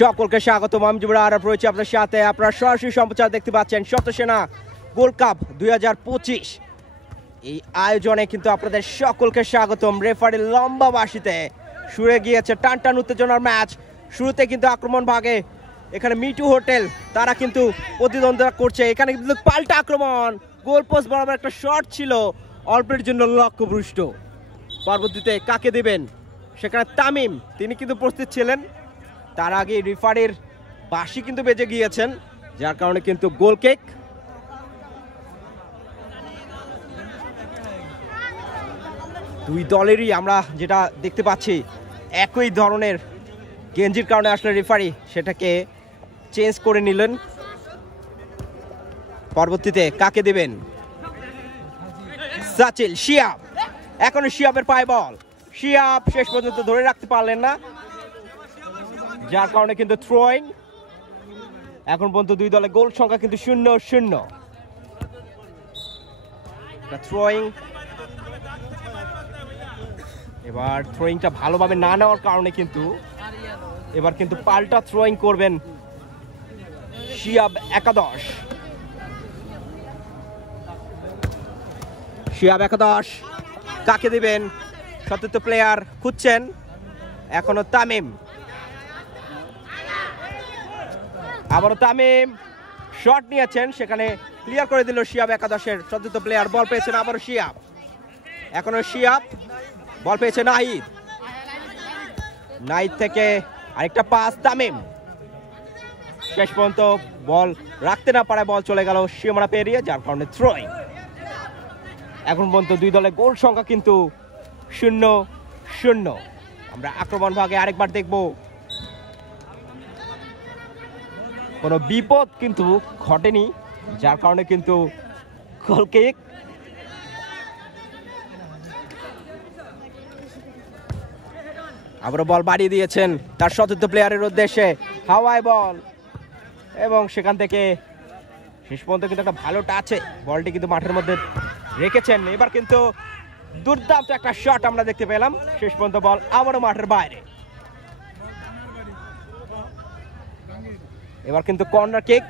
সকলকে স্বাগতম। আমি যুবরাজ আরব রয়েছে আপনার সাথে। আপনারা সরাসরি সম্প্রচার দেখতে পাচ্ছেন সপ্তসেনা গোল্ড কাপ 2025 এই আয়োজনে কিন্তু আপনাদের সকলকে স্বাগতম। রেফারি লম্বা বাঁশিতে শুরু গিয়েছে টান টান উত্তেজনার ম্যাচ। শুরুতে কিন্তু আক্রমণ ভাগে এখানে মিটু হোটেল, তারা কিন্তু প্রতিদ্বন্দ্বিতা করছে। এখানে কিন্তু পাল্টা আক্রমণ, গোল পোস্ট বরাবর একটা শট ছিল, অল্পের জন্য লক্ষ্যভ্রষ্ট। পরবর্তীতে কাকে দিবেন, সেখানে তামিম, তিনি কিন্তু প্রস্তুত ছিলেন। তার আগে রেফারির বাঁশি কিন্তু বেজে গিয়েছেন, যার কারণে কিন্তু গোল কিক। দুই দলেরই আমরা যেটা দেখতে পাচ্ছি একই ধরনের গেঞ্জির কারণে আসলে রেফারি সেটাকে চেঞ্জ করে নিলেন। পরবর্তীতে কাকে দেবেন, সাচিল, শিয়াব, এখনো শিয়াবের পায়ে বল। শিয়াব শেষ পর্যন্ত ধরে রাখতে পারলেন না, যার কারণে কিন্তু থ্রোয়িং। এখন পর্যন্ত দুই দলে গোল সংখ্যা কিন্তু 0-0। থ্রোয়িং, এবার থ্রোয়িংটা ভালোভাবে না নেওয়ার কারণে কিন্তু এবার কিন্তু পাল্টা থ্রোয়িং করবেন শিয়াব একাদশ। শিয়াব একাদশ, কাকে দিবেন, সতীর্থ প্লেয়ার খুঁজছেন। এখনো তামিম, আবারও তামিম শট নিয়েছেন, সেখানে ক্লিয়ার করে দিল শিয়াব একাদশের সতীর্থ প্লেয়ার। বল পেয়েছেন আবারও শিয়াব, এখনো শিয়াব, বল পেয়েছে নাহিদ। নাহিদ থেকে আরেকটা পাস, তামিম শেষ পর্যন্ত বল রাখতে না পারে, বল চলে গেল সীমানা পেরিয়ে, যার কারণে থ্রোয়িং। এখন পর্যন্ত দুই দলে গোল সংখ্যা কিন্তু 0-0। আমরা আক্রমণ ভাগে আরেকবার দেখব। কোনো বিপদ কিন্তু ঘটেনি, যার কারণে কিন্তু গোল কিক। আবারও বল বাড়িয়ে দিয়েছেন তার সতীর্থ প্লেয়ারের উদ্দেশ্যে, হাওয়ায় বল, এবং সেখান থেকে শেষ পর্যন্ত কিন্তু একটা ভালো টাচে বলটি কিন্তু মাঠের মধ্যে রেখেছেন। এবার কিন্তু দুর্দান্ত একটা শট আমরা দেখতে পেলাম। শেষ পর্যন্ত বল আবারও মাঠের বাইরে। এবার কিন্তু কর্নার কিক,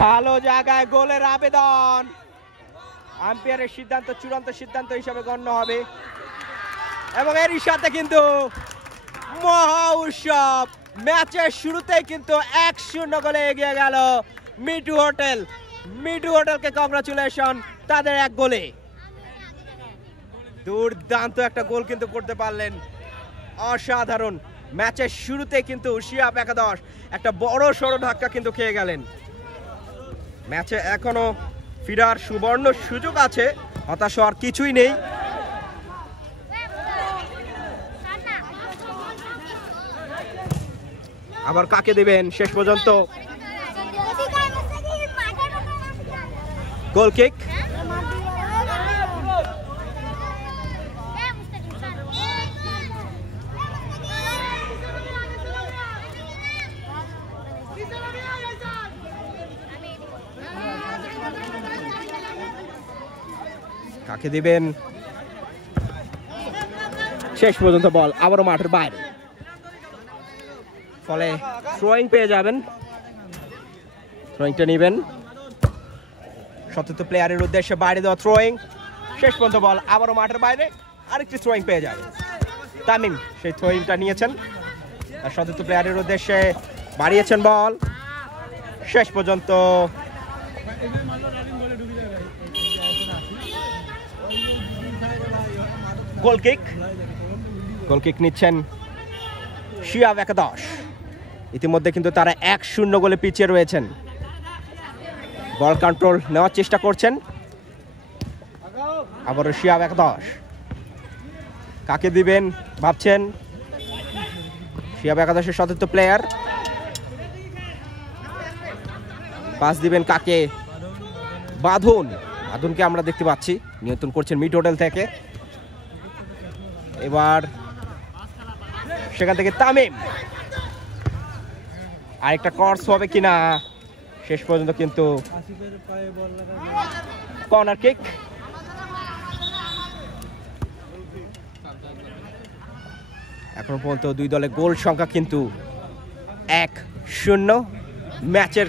ভালো জায়গায় গোলের আবেদন। আম্পায়ারের সিদ্ধান্ত চূড়ান্ত সিদ্ধান্ত হিসাবে গণ্য হবে, এবং এরই সাথে কিন্তু মহা উৎসব। ম্যাচের শুরুতেই কিন্তু 1-0 গোলে এগিয়ে গেল মিটু হোটেল। মিটু হোটেলকে কংগ্রাচুলেশন, তাদের এক গোলে দুর্দান্ত একটা গোল কিন্তু করতে পারলেন, অসাধারণ। ম্যাচের শুরুতে কিন্তু শিয়াব একাদশ একটা বড় সড়ো ধাক্কা কিন্তু খেয়ে গেলেন। ম্যাচে এখনো ফিরার সুবর্ণ সুযোগ আছে, হতাশ হওয়ার কিছুই নেই। আবার কাকে দেবেন, শেষ পর্যন্ত গোল কিক। কাকে দিবেন, শেষ পর্যন্ত বল আবারও মাঠের বাইরে, ফলে থ্রোয়িং পেয়ে যাবেন। থ্রোয়িংটা নেবেন সতীর্থ প্লেয়ারের উদ্দেশ্যে, বাইরে দেওয়া থ্রোয়িং, শেষ পর্যন্ত বল আবারও মাঠের বাইরে, আরেকটি থ্রোয়িং পেয়ে যাবে। তামিম সেই থ্রোয়িংটা নিয়েছেন, আর সতীর্থ প্লেয়ারের উদ্দেশ্যে বাড়িয়েছেন বল, শেষ পর্যন্ত গোল কিক। গোল কিক নিচ্ছেন শিয়াব একাদশ। ইতিমধ্যে কিন্তু তারা 1-0 গোলে পিছিয়ে রয়েছেন। বল কন্ট্রোল নেওয়ার চেষ্টা করছেন আবারও শিয়াব একাদশ। কাকে দিবেন ভাবছেন, শিয়াব একাদশের সতীর্থ প্লেয়ার। পাস দিবেন কাকে, বাঁধুনকে আমরা দেখতে পাচ্ছি নিয়ন্ত্রণ করছেন মিট হোটেল থেকে। এবার সেখান থেকে তামিম, আরেকটা ক্রস হবে কিনা, শেষ পর্যন্ত কিন্তু কর্নার কিক। এখন পর্যন্ত দুই দলে গোল সংখ্যা কিন্তু 1-0। ম্যাচের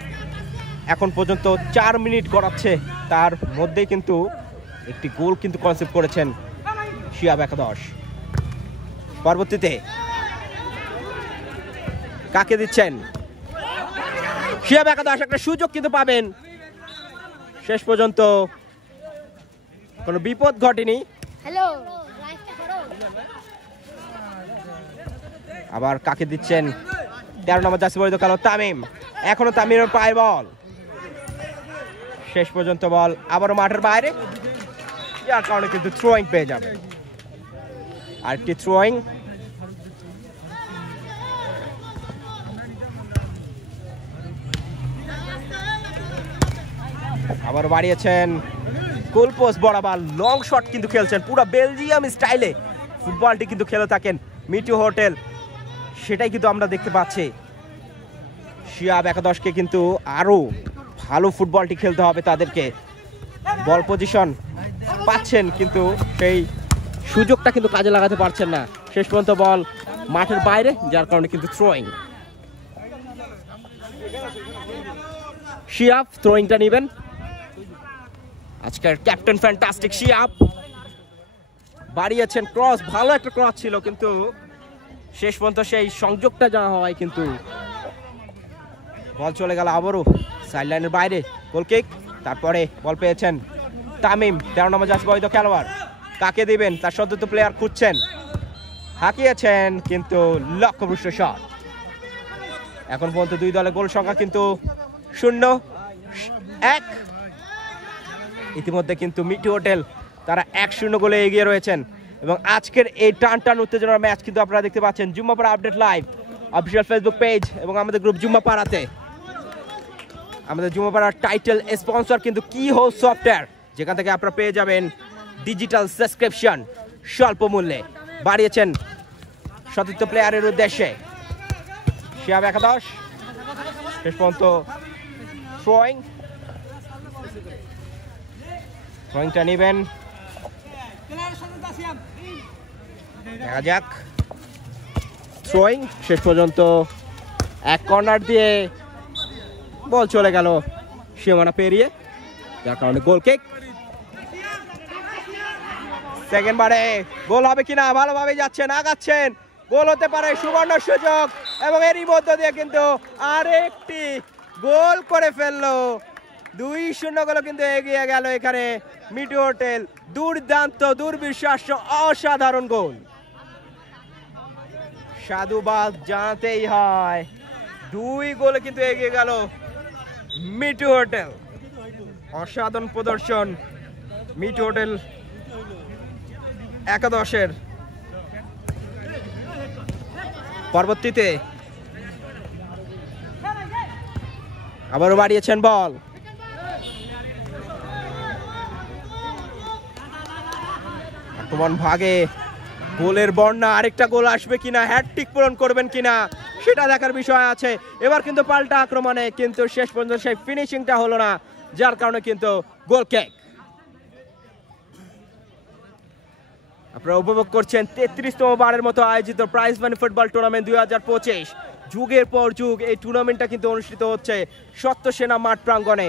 এখন পর্যন্ত 4 মিনিট গড়াচ্ছে, তার মধ্যেই কিন্তু একটি গোল কিন্তু কনসেপ্ট করেছেন শিহাব একাদশ। পরবর্তীতে কাকে দিচ্ছেন? শিহাব একাদশ একটা সুযোগ কিন্তু পাবেন, শেষ পর্যন্ত কোনো বিপদ ঘটেনি। আবার কাকে দিচ্ছেন? 13 নম্বর জার্সি পরিহিত কালো তামিম। এখনো তামিমের পায়ে বল, শেষ পর্যন্ত বল আবারও মাঠের বাইরে, যার কারণে কিন্তু থ্রোয়িং পেয়ে যাবে। আরেকটি থ্রোয়িং। আবার বাড়িয়েছেন গোল পোস্ট বরাবর, লং শট কিন্তু খেলছেন, পুরো বেলজিয়াম স্টাইলে ফুটবলটি কিন্তু খেলে থাকেন মিটিও হোটেল, সেটাই কিন্তু আমরা দেখতে পাচ্ছি। শিহাব একাদশকে কিন্তু আরো ভালো ফুটবলটি খেলতে হবে তাদেরকে। বল পজিশন পাচ্ছেন কিন্তু সেই সুযোগটা কিন্তু কাজে লাগাতে পারছেন না, শেষ পর্যন্ত বল মাঠের বাইরে, যার কারণে কিন্তু থ্রোয়িং। শিহাব থ্রোয়িংটা নেবেন, আজকের ক্যাপ্টেন ফ্যান্টাস্টিক শিহাব। বাড়িয়েছেন ক্রস, ভালো একটা ক্রস ছিল, কিন্তু শেষ পর্যন্ত সেই সংযোগটা যা হয় কিন্তু বল চলে গেল আবারও সাইড লাইনের বাইরে, গোল কিক। তারপরে বল পেয়েছেন তামিম, 13 নম্বর জার্সি পরিহিত খেলোয়াড়। কাকে দিবেন? তার সদ্যত প্লেয়ার খুঁজছেন, হাঁকিয়েছেন কিন্তু লক্ষ্যভ্রষ্ট শট। এখন পর্যন্ত দুই দলের গোল সংখ্যা কিন্তু 0-1। ইতিমধ্যে কিন্তু মিটি হোটেল তারা 1-0 গোলে এগিয়ে রয়েছেন, এবং আজকের এই টান উত্তেজনার ম্যাচ কিন্তু আপনারা দেখতে পাচ্ছেন Jummapara update live official Facebook page এবং আমাদের গ্রুপ জুম্মাপাড়াতে। আমাদের জুম্মাপাড়ার টাইটেল স্পন্সর কিন্তু কি হোস সফটওয়্যার, যেখান থেকে আপনারা পেয়ে যাবেন ডিজিটাল সাবস্ক্রিপশন স্বল্প মূল্যে। বাড়িয়েছেন সতীর্থ প্লেয়ারের উদ্দেশ্যে শিহাব একাদশ, শেষ পর্যন্ত থ্রোয়িংটা নেবেন, দেখা যাক। থ্রোয়িং শেষ পর্যন্ত এক কর্নার দিয়ে বল চলে গেল সীমানা পেরিয়ে, যার কারণে গোল কিক। সেকেন্ড বারে গোল হবে কিনা, ভালোভাবে যাচ্ছেন, আগাচ্ছেন, গোল হতে পারে, সুবর্ণ সুযোগ, এবং এরই মধ্য দিয়ে কিন্তু আরেকটি গোল করে ফেললো। 2-0 গোলে কিন্তু এগিয়ে গেল এখানে মিটি হোটেল। দুর্দান্ত, দুর্বিশ্বাস্য, অসাধারণ গোল, সাধুবাদ জানাতেই হয়। 2 গোলে কিন্তু এগিয়ে গেল মিটি হোটেল। অসাধারণ প্রদর্শন মিটি হোটেল একাদশের। পরবর্তীতে আবারও বাড়িয়েছেন বল, আক্রমণ ভাগে গোলের বন্যা, আরেকটা গোল আসবে কিনা, হ্যাটট্রিক পূরণ করবেন কিনা সেটা দেখার বিষয় আছে। এবার কিন্তু পাল্টা আক্রমণে কিন্তু শেষ পর্যন্ত সেই ফিনিশিংটা হলো না, যার কারণে কিন্তু গোল কিক। আপনারা উপভোগ করছেন 33তম বারের মতো আয়োজিত প্রাইজ মানি ফুটবল টুর্নামেন্ট 2025। যুগের পর যুগ এই টুর্নামেন্টটা কিন্তু অনুষ্ঠিত হচ্ছে সত্য সেনা মাঠ প্রাঙ্গণে।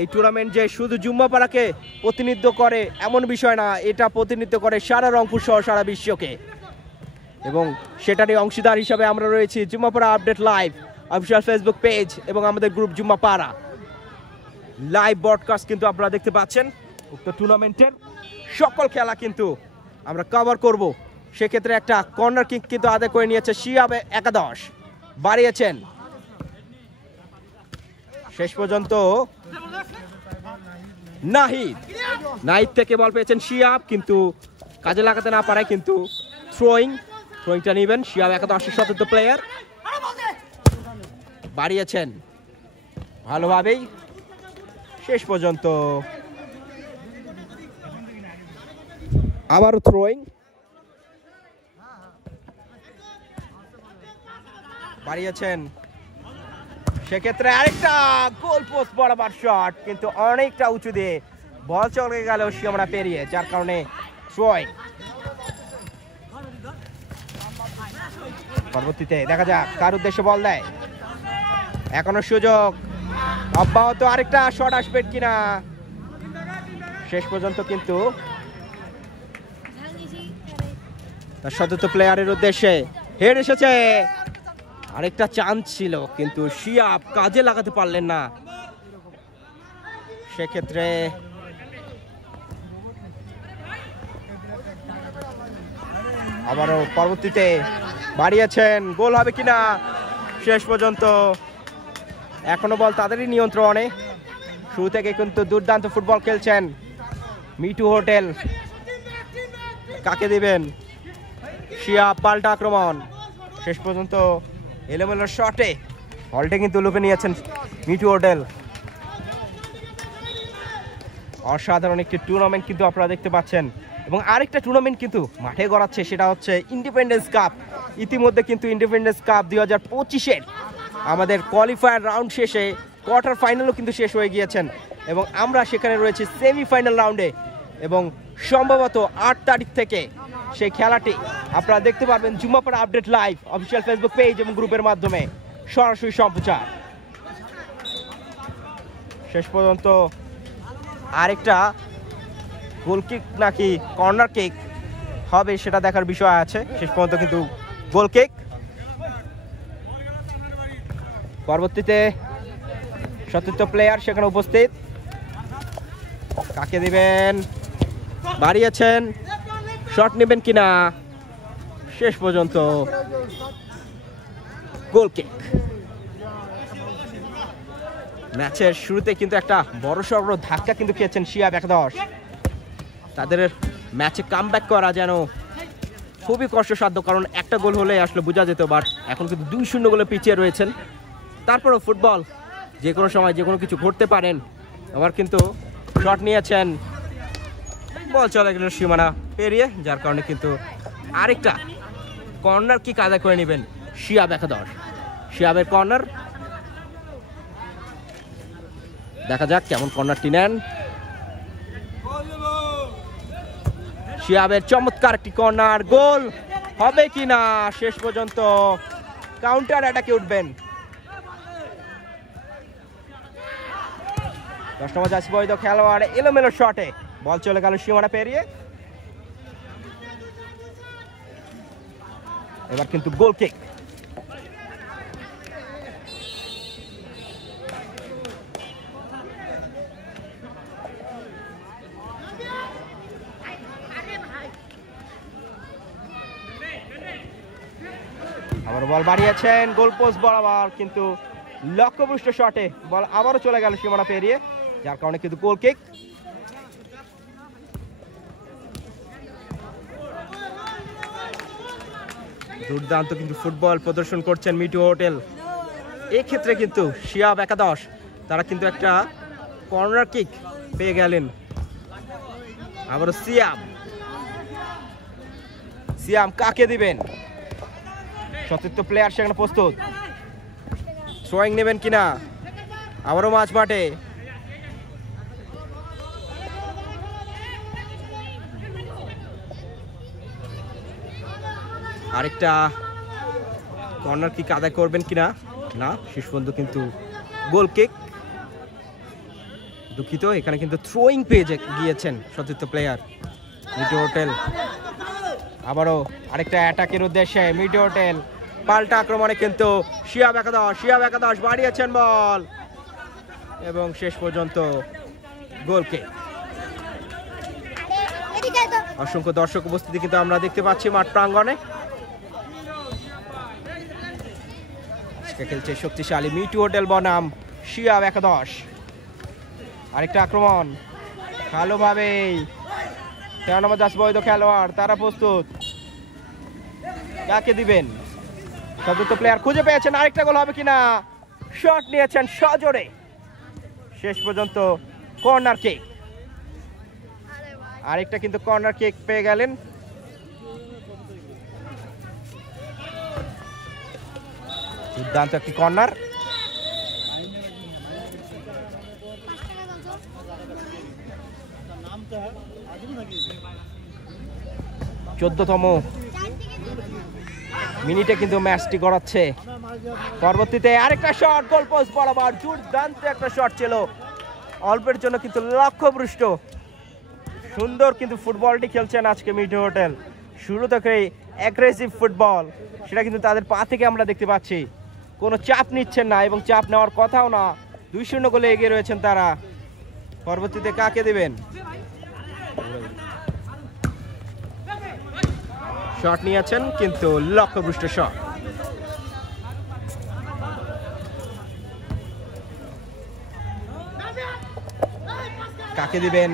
এই টুর্নামেন্ট যে শুধু জুম্মাপাড়াকে প্রতিনিধিত্ব করে এমন বিষয় না, এটা প্রতিনিধিত্ব করে সারা রংপুর সহ সারা বিশ্বকে, এবং সেটারই অংশীদার হিসাবে আমরা রয়েছি Jummapara update live official Facebook page এবং আমাদের গ্রুপ জুম্মাপাড়া। লাইভ ব্রডকাস্ট কিন্তু আপনারা দেখতে পাচ্ছেন। উক্ত টুর্নামেন্টের সকল খেলা কিন্তু আমরা কভার করব। সেক্ষেত্রে একটা কর্নার কিক কিন্তু আদায় করে নিয়েছে শিহাব একাদশ, বাড়িয়েছেন, শেষ পর্যন্ত নাহিদ থেকে বল পেয়েছেন শিহাব, কিন্তু কাজে লাগাতে না পারে, কিন্তু থ্রোয়িংটা নেবেন শিহাব একাদশের সতীর্থ প্লেয়ার। বাড়িয়েছেন ভালোভাবেই, শেষ পর্যন্ত আবারও থ্রোয়িং, বাড়িয়েছেন, সেক্ষেত্রে আরেকটা গোল পোস্ট বরাবর শট, কিন্তু অনেকটা উঁচু দিয়ে বল চলে গেল সীমানা পেরিয়ে, যার কারণে থ্রোয়িং। পরবর্তীতে দেখা যাক কার উদ্দেশ্যে বল দেয়, এখনো সুযোগ অব্যাহত, আরেকটা শট আসবে কিনা, শেষ পর্যন্ত কিন্তু তার সতীর্থ প্লেয়ারের উদ্দেশ্যে হেড এসেছে, আরেকটা চান্স ছিল কিন্তু শিয়াব কাজে লাগাতে পারলেন না, সেক্ষেত্রে আবারও পরবর্তীতে বাড়িয়েছেন, গোল হবে কিনা, শেষ পর্যন্ত এখনো বল তাদেরই নিয়ন্ত্রণে, শুরু থেকে কিন্তু দুর্দান্ত ফুটবল খেলছেন মিটু হোটেল, কাকে দিবেন, শিয়াব পাল্টা আক্রমণ, শেষ পর্যন্ত এলোমেলো শটে বলটা কিন্তু লুপে নিয়েছেন মিটু হোটেল। অসাধারণ একটি টুর্নামেন্ট কিন্তু আপনারা দেখতে পাচ্ছেন এবং আরেকটা টুর্নামেন্ট কিন্তু মাঠে গড়াচ্ছে, সেটা হচ্ছে ইন্ডিপেন্ডেন্স কাপ। ইতিমধ্যে কিন্তু ইন্ডিপেন্ডেন্স কাপ 2025-এর আমাদের কোয়ালিফায়ার রাউন্ড শেষে কোয়ার্টার ফাইনালও কিন্তু শেষ হয়ে গিয়েছেন এবং আমরা সেখানে রয়েছি সেমিফাইনাল রাউন্ডে এবং সম্ভবত 8 তারিখ থেকে সেই খেলাটি আপনারা দেখতে পারবেন Jummapara update live official Facebook page এবং গ্রুপের মাধ্যমে সরাসরি সম্প্রচার। শেষ পর্যন্ত আরেকটা গোল কিক নাকি কর্নার কিক হবে সেটা দেখার বিষয় আছে, শেষ পর্যন্ত কিন্তু গোল কিক। পরবর্তীতে সতীর্থ প্লেয়ার সেখানে উপস্থিত, কাকে দিবেন, বাড়িয়েছেন, শট নেবেন কিনা, শেষ পর্যন্ত গোল কিক। ম্যাচের শুরুতে কিন্তু একটা বড়সড় ধাক্কা কিন্তু খেয়েছেন শিয়াব একাদশ, তাদের ম্যাচে কামব্যাক করা যেন খুবই কষ্টসাধ্য, কারণ একটা গোল হলে আসলে বোঝা যেত, বাট এখন কিন্তু 2-0 গোলে পিছিয়ে রয়েছেন। তারপরেও ফুটবল যে কোনো সময় যে কোনো কিছু ঘটতে পারেন। আবার কিন্তু শট নিয়েছেন, বল চলে গেল সীমানা পেরিয়ে, যার কারণে কিন্তু আরেকটা কর্নার কিক আদায় করে নেবেন শিয়াব একাদশ। শিয়াবের কর্নার, দেখা যাক কেমন কর্নারটি নেন। শিয়াবের চমৎকার একটি কর্নার, গোল হবে কিনা, শেষ পর্যন্ত কাউন্টার অ্যাটাকে উঠবেন। 10 নম্বর জার্সি বৈধ খেলোয়াড়, এলোমেলো শটে বল চলে গেল সীমানা পেরিয়ে, এবার কিন্তু গোল কিক। আবার বল বাড়িয়েছেন গোল পোস্ট বরাবর, কিন্তু লক্ষ্যভ্রষ্ট শটে বল আবারও চলে গেল সীমানা পেরিয়ে, যার কারণে কিন্তু গোল কিক। দুর্দান্ত কিন্তু ফুটবল প্রদর্শন করছেন মিটু হোটেল। এই ক্ষেত্রে কিন্তু শিয়াব একাদশ তারা কিন্তু একটা কর্নার কিক পেয়ে গেলেন। আবারও সিয়াম কাকে দিবেন, সতীর্থ প্লেয়ার সেখানে প্রস্তুত, থ্রোয়িং নেবেন কিনা, আবারও মাঝ মাঠে, আরেকটা কর্নার কিক আদায় করবেন কিনা, না, শেষ পর্যন্ত কিন্তু গোল কিক। দুঃখিত, এখানে কিন্তু থ্রোয়িং পেয়ে গিয়েছেন সতীর্থ প্লেয়ার মিটু হোটেল। আবারও আরেকটা অ্যাটাকের উদ্দেশ্যে মিটু হোটেল, পাল্টা আক্রমণে কিন্তু শিয়াব একাদশ বাড়িয়েছেন বল এবং শেষ পর্যন্ত গোল কিক। অসংখ্য দর্শক উপস্থিতি কিন্তু আমরা দেখতে পাচ্ছি মাঠ প্রাঙ্গণে। আজকে খেলছে শক্তিশালী মিটু হোটেল বনাম শিয়াব একাদশ। আরেকটা আক্রমণ ভালোভাবেই 13 নম্বর জার্সি বৈধ খেলোয়াড় তারা প্রস্তুত, কাকে দিবেন, সতীর্থ প্লেয়ার খুঁজে পেয়েছেন, আরেকটা গোল হবে কিনা, শট নিয়েছেন সজোরে, শেষ পর্যন্ত কর্নার কিক। আরেকটা কিন্তু কর্নার কিক পেয়ে গেলেন। দুর্দান্ত একটি কর্নার, 14তম মিনিটে কিন্তু ম্যাচটি গড়াচ্ছে। পরবর্তীতে আরেকটা শট, গোল পোস্ট বরাবর, দুর্দান্ত একটা শট ছিল, অল্পের জন্য কিন্তু লক্ষ্যভ্রষ্ট। সুন্দর কিন্তু ফুটবলটি খেলছেন আজকে মিঠু হোটেল, শুরু থেকেই অ্যাগ্রেসিভ ফুটবল, সেটা কিন্তু তাদের পা থেকে আমরা দেখতে পাচ্ছি। কোনো চাপ নিচ্ছেন না এবং চাপ নেওয়ার কথাও না, 2-0 গোলে এগিয়ে রয়েছেন তারা। পরবর্তীতে কাকে দিবেন? শট নিয়েছেন কিন্তু লক্ষ্যভ্রষ্ট শট। কাকে দিবেন?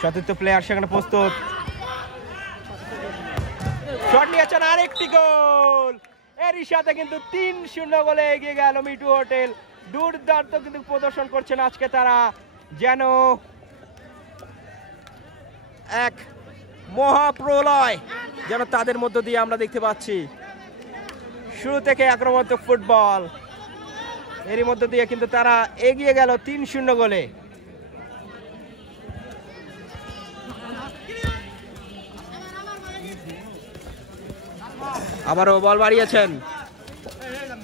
সতীর্থ প্লেয়ার সেখানে প্রস্তুত, শট নিয়েছেন, আরেকটি গোল। এরই সাথে কিন্তু 3-0 গোলে এগিয়ে গেল মিঠু হোটেল। দুর্দান্ত কিন্তু প্রদর্শন করছেন আজকে তারা, যেন এক মহাপ্রলয় যেন তাদের মধ্য দিয়ে আমরা দেখতে পাচ্ছি। শুরু থেকে আক্রমণাত্মক ফুটবল, এরই মধ্য দিয়ে কিন্তু তারা এগিয়ে গেল 3-0 গোলে। আবারও বল বাড়িয়েছেন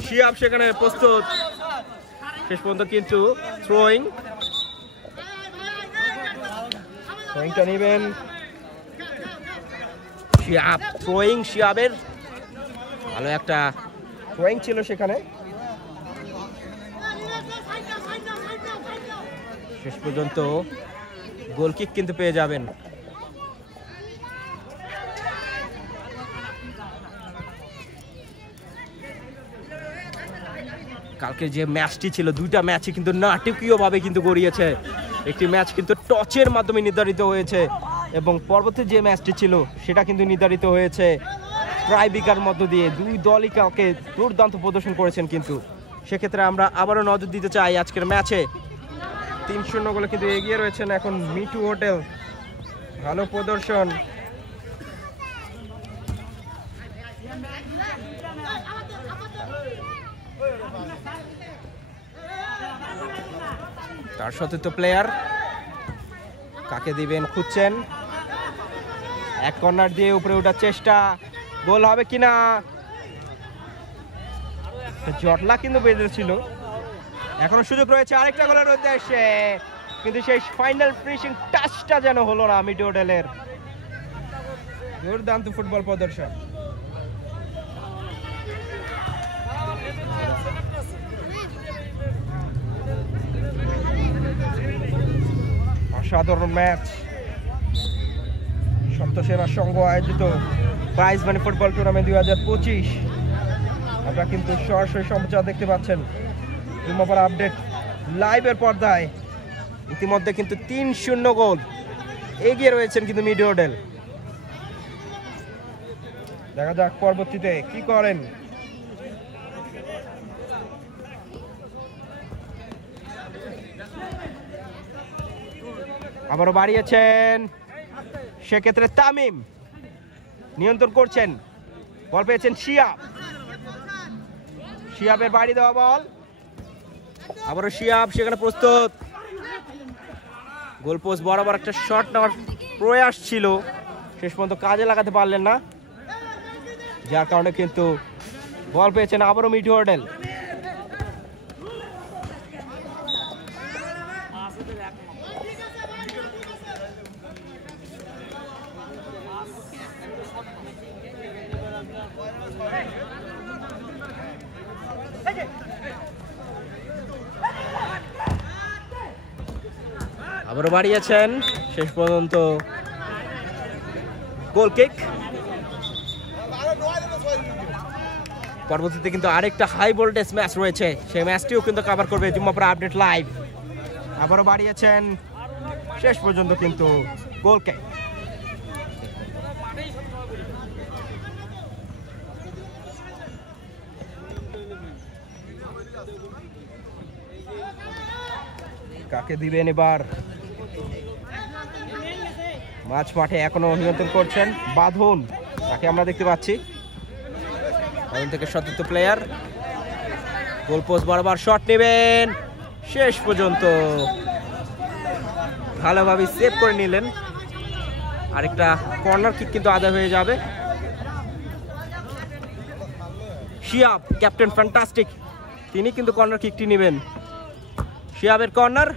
শিহাব, সেখানে প্রস্তুত, শেষ পর্যন্ত কিন্তু থ্রোয়িংটা নেবেন শিহাব। শিহাবের ভালো একটা থ্রোয়িং ছিল সেখানে, শেষ পর্যন্ত গোল কিক কিন্তু পেয়ে যাবেন। কালকে যে ম্যাচটি ছিল, দুইটা ম্যাচই কিন্তু নাটকীয়ভাবে কিন্তু গড়িয়েছে। একটি ম্যাচ কিন্তু টচের মাধ্যমে নির্ধারিত হয়েছে এবং পরবর্তী যে ম্যাচটি ছিল সেটা কিন্তু নির্ধারিত হয়েছে ট্রাইবিকার মধ্য দিয়ে। দুই দলই কালকে দুর্দান্ত প্রদর্শন করেছেন, কিন্তু সেক্ষেত্রে আমরা আবারও নজর দিতে চাই আজকের ম্যাচে। 3-0 গোলে কিন্তু এগিয়ে রয়েছেন এখন মিঠু হোটেল, ভালো প্রদর্শন। তার সতীর্থ প্লেয়ার কাকে দিবেন খুঁজছেন, এক কর্নার দিয়ে উপরে ওঠার চেষ্টা, গোল হবে কিনা? জটলা কিন্তু বেঁধেছিল, এখনো সুযোগ রয়েছে আরেকটা গোলের উদ্দেশ্যে, কিন্তু সেই ফাইনাল ফিনিশিং টাচটা যেন হলো না মিঠু হোটেলের। দুর্দান্ত ফুটবল প্রদর্শন। অসাধারণ ম্যাচ, সপ্তসেনা সংঘ আয়োজিত প্রাইজ মানি ফুটবল টুর্নামেন্ট 2025। আপনারা কিন্তু সরাসরি সম্প্রচার দেখতে পাচ্ছেন জুম্মাপাড়া আপডেট লাইভের পর্দায়। ইতিমধ্যে কিন্তু 3-0 গোল এগিয়ে রয়েছেন কিন্তু মিঠু হোটেল। দেখা যাক পরবর্তীতে কি করেন। আবারও বাড়িয়েছেন, সেক্ষেত্রে তামিম নিয়ন্ত্রণ করছেন, বল পেয়েছেন শিহাবের বাড়ি দেওয়া বল, আবারও শিহাব সেখানে প্রস্তুত, গোলপোস্ট বরাবর একটা শট নেওয়ার প্রয়াস ছিল, শেষ পর্যন্ত কাজে লাগাতে পারলেন না, যার কারণে কিন্তু বল পেয়েছেন আবারও মিঠু হোটেল। আবারও বাড়িয়েছেন, শেষ পর্যন্ত গোল কিক। পরবর্তীতে কিন্তু আরেকটা হাই ভোল্টেজ ম্যাচ রয়েছে, সেই ম্যাচটিও কিন্তু কভার করবে জুম্মাপাড়া আপডেট লাইভ। আবারও বাড়িয়েছেন, শেষ পর্যন্ত কিন্তু গোল কিক। কাকে দিবেন এবার? মাঝ মাঠে এখনো নিয়ন্ত্রণ করছেন বাঁধন, তাকে আমরা দেখতে পাচ্ছি। থেকে সতীর্থ প্লেয়ার, গোলপোস্ট বরাবর শট নেবেন, শেষ পর্যন্ত ভালোভাবে সেভ করে নিলেন। আরেকটা কর্নার কিক কিন্তু আদায় হয়ে যাবে। শিহাব ক্যাপ্টেন ফ্যান্টাস্টিক, তিনি কিন্তু কর্নার কিকটি নেবেন। শিহাবের কর্নার,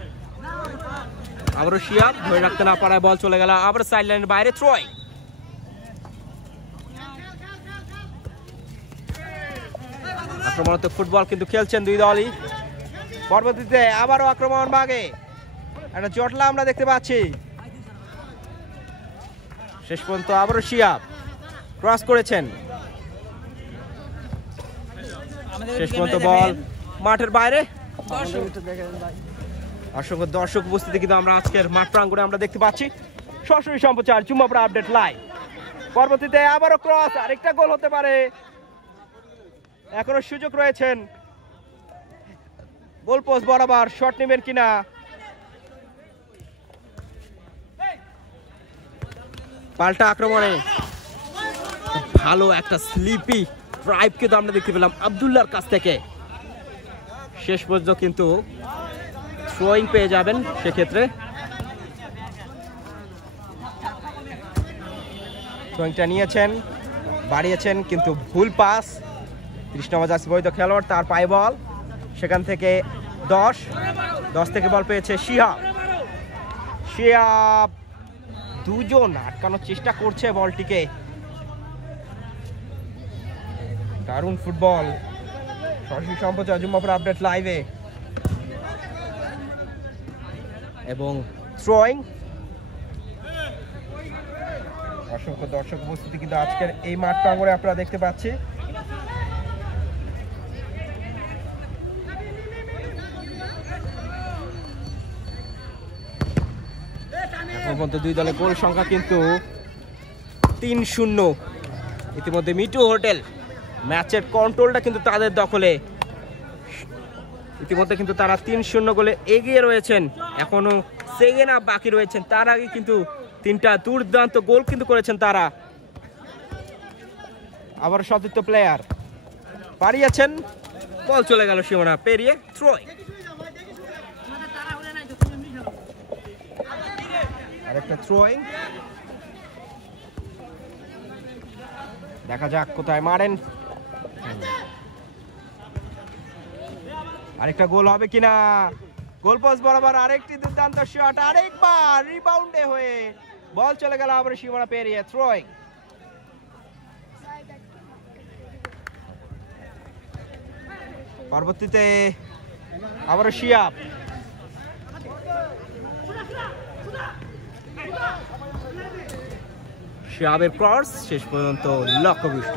আবারও শিহাব ধরে রাখতে না পারায় বল চলে গেল আবার সাইড লাইনের বাইরে। থ্রোয়িং, আক্রমণাত্মক ফুটবল কিন্তু খেলছেন দুই দলই। পরবর্তীতে আবারও আক্রমণ ভাগে একটা জটলা আমরা দেখতে পাচ্ছি। শেষ পর্যন্ত আবারও শিহাব ক্রস করেছেন, শেষ পর্যন্ত বল মাঠের বাইরে। অসংখ্য দর্শক উপস্থিতি কিন্তু আমরা আজকের মাঠ প্রাঙ্গণে আমরা দেখতে পাচ্ছি সরাসরি সম্প্রচার চুম্বাপুরা আপডেট লাইভ। পরবর্তীতে আবারও ক্রস, আরেকটা গোল হতে পারে, এখনো সুযোগ রয়েছেন। গোল পোস্ট বরাবর শট নেবেন কিনা, পাল্টা আক্রমণে ভালো একটা স্লিপি ড্রাইভ কিন্তু আমরা দেখতে পেলাম আব্দুল্লাহর কাছ থেকে। শেষ পর্যন্ত কিন্তু থ্রোয়িং পেয়ে যাবেন সেক্ষেত্রে। থ্রোয়িংটা নিয়েছেন, বাড়িয়েছেন কিন্তু ভুল পাস। 30 নম্বর জার্সি বৈধ খেলোয়াড়, তার পায়ে বল, সেখান থেকে 10 থেকে বল পেয়েছে শিহাব। শিহাব দুজন আটকানোর চেষ্টা করছে বলটিকে। দারুণ ফুটবল সরাসরি সম্প্রচার চুম্বাপুরা আপডেট লাইভে। এবং থ্রোয়িং, অসংখ্য দর্শক উপস্থিতি কিন্তু আজকের এই মাঠ প্রাঙ্গণে আপনারা দেখতে পাচ্ছি। এখন পর্যন্ত দুই দলের গোল সংখ্যা কিন্তু 3-0। ইতিমধ্যে মিটু হোটেল ম্যাচের কন্ট্রোলটা কিন্তু তাদের দখলে। ইতিমধ্যে কিন্তু তারা 3-0 গোলে এগিয়ে রয়েছেন, এখনো সেকেন্ড হাফ বাকি রয়েছেন। তার আগে কিন্তু 3টা দুর্দান্ত গোল কিন্তু করেছেন তারা। আবার সতীর্থ প্লেয়ার পারিয়েছেন, বল চলে গেল সীমানা পেরিয়ে। থ্রোয়িং, আরেকটা থ্রোয়িং, দেখা যাক কোথায় মারেন। আরেকটা গোল হবে কিনা, গোল পোস্ট বরাবর আরেকটি দুর্দান্ত শট, আরেকবার রিবাউন্ডে হয়ে বল চলে গেল আবার সীমানা পেরিয়ে। থ্রোয়িং, পরবর্তীতে আবারও শিহাব, শিহাবের ক্রস শেষ পর্যন্ত লক্ষ্যভ্রষ্ট।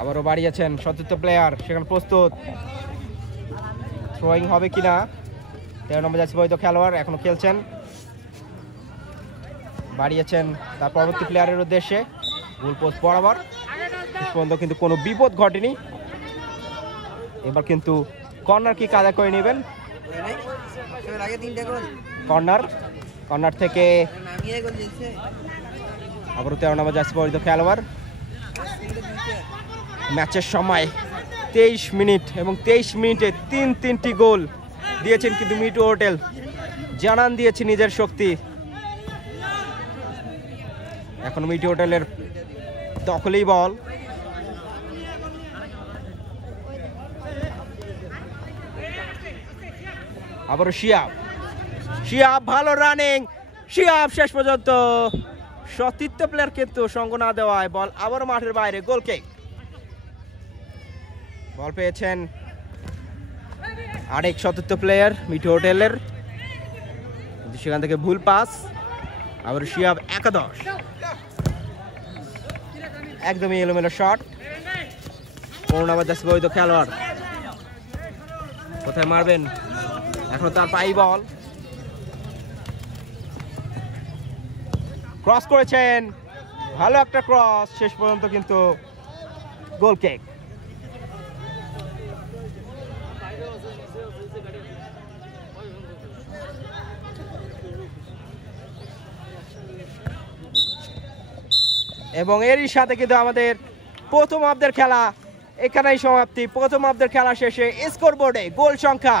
আবারও বাড়িয়েছেন সতীর্থ প্লেয়ার, সেখানে প্রস্তুত। থ্রোয়িং হবে কিনা, 13 নম্বর জার্সি বৈধ খেলোয়াড় এখনো খেলছেন, বাড়িয়েছেন তার পরবর্তী প্লেয়ারের উদ্দেশ্যে। গোল পোস্ট বরাবর, শেষ পর্যন্ত কিন্তু কোনো বিপদ ঘটেনি। এবার কিন্তু কর্নার কি আদায় করে নেবেন। কর্নার থেকে আবারও 13 নম্বর জার্সি বৈধ খেলোয়াড়। ম্যাচের সময় 23 মিনিট এবং 23 মিনিটে 3টি গোল দিয়েছেন কিন্তু মিটু হোটেল, জানান দিয়েছে নিজের শক্তি। এখন মিটু হোটেলের দখলেই বল, আবারও শিহাব ভালো রানিং। শিহাব শেষ পর্যন্ত সতীর্থ প্লেয়ার কিন্তু সঙ্গ না দেওয়ায় বল আবারও মাঠের বাইরে। গোল কিক, বল পেয়েছেন আরেক সতীর্থ প্লেয়ার মিটু হোটেলের, সেখান থেকে ভুল পাস। আবার শিহাব একাদশ, একদমই এলোমেলো শট। 15 নম্বর জার্সি বৈধ খেলোয়াড় কোথায় মারবেন, এখনো তার পাই বল, ক্রস করেছেন, ভালো একটা ক্রস, শেষ পর্যন্ত কিন্তু গোল কিক। এবং এরই সাথে কিন্তু আমাদের প্রথম হাফের খেলা এখানেই সমাপ্তি প্রথম অর্ধের খেলা শেষে স্কোরবোর্ডে গোল সংখ্যা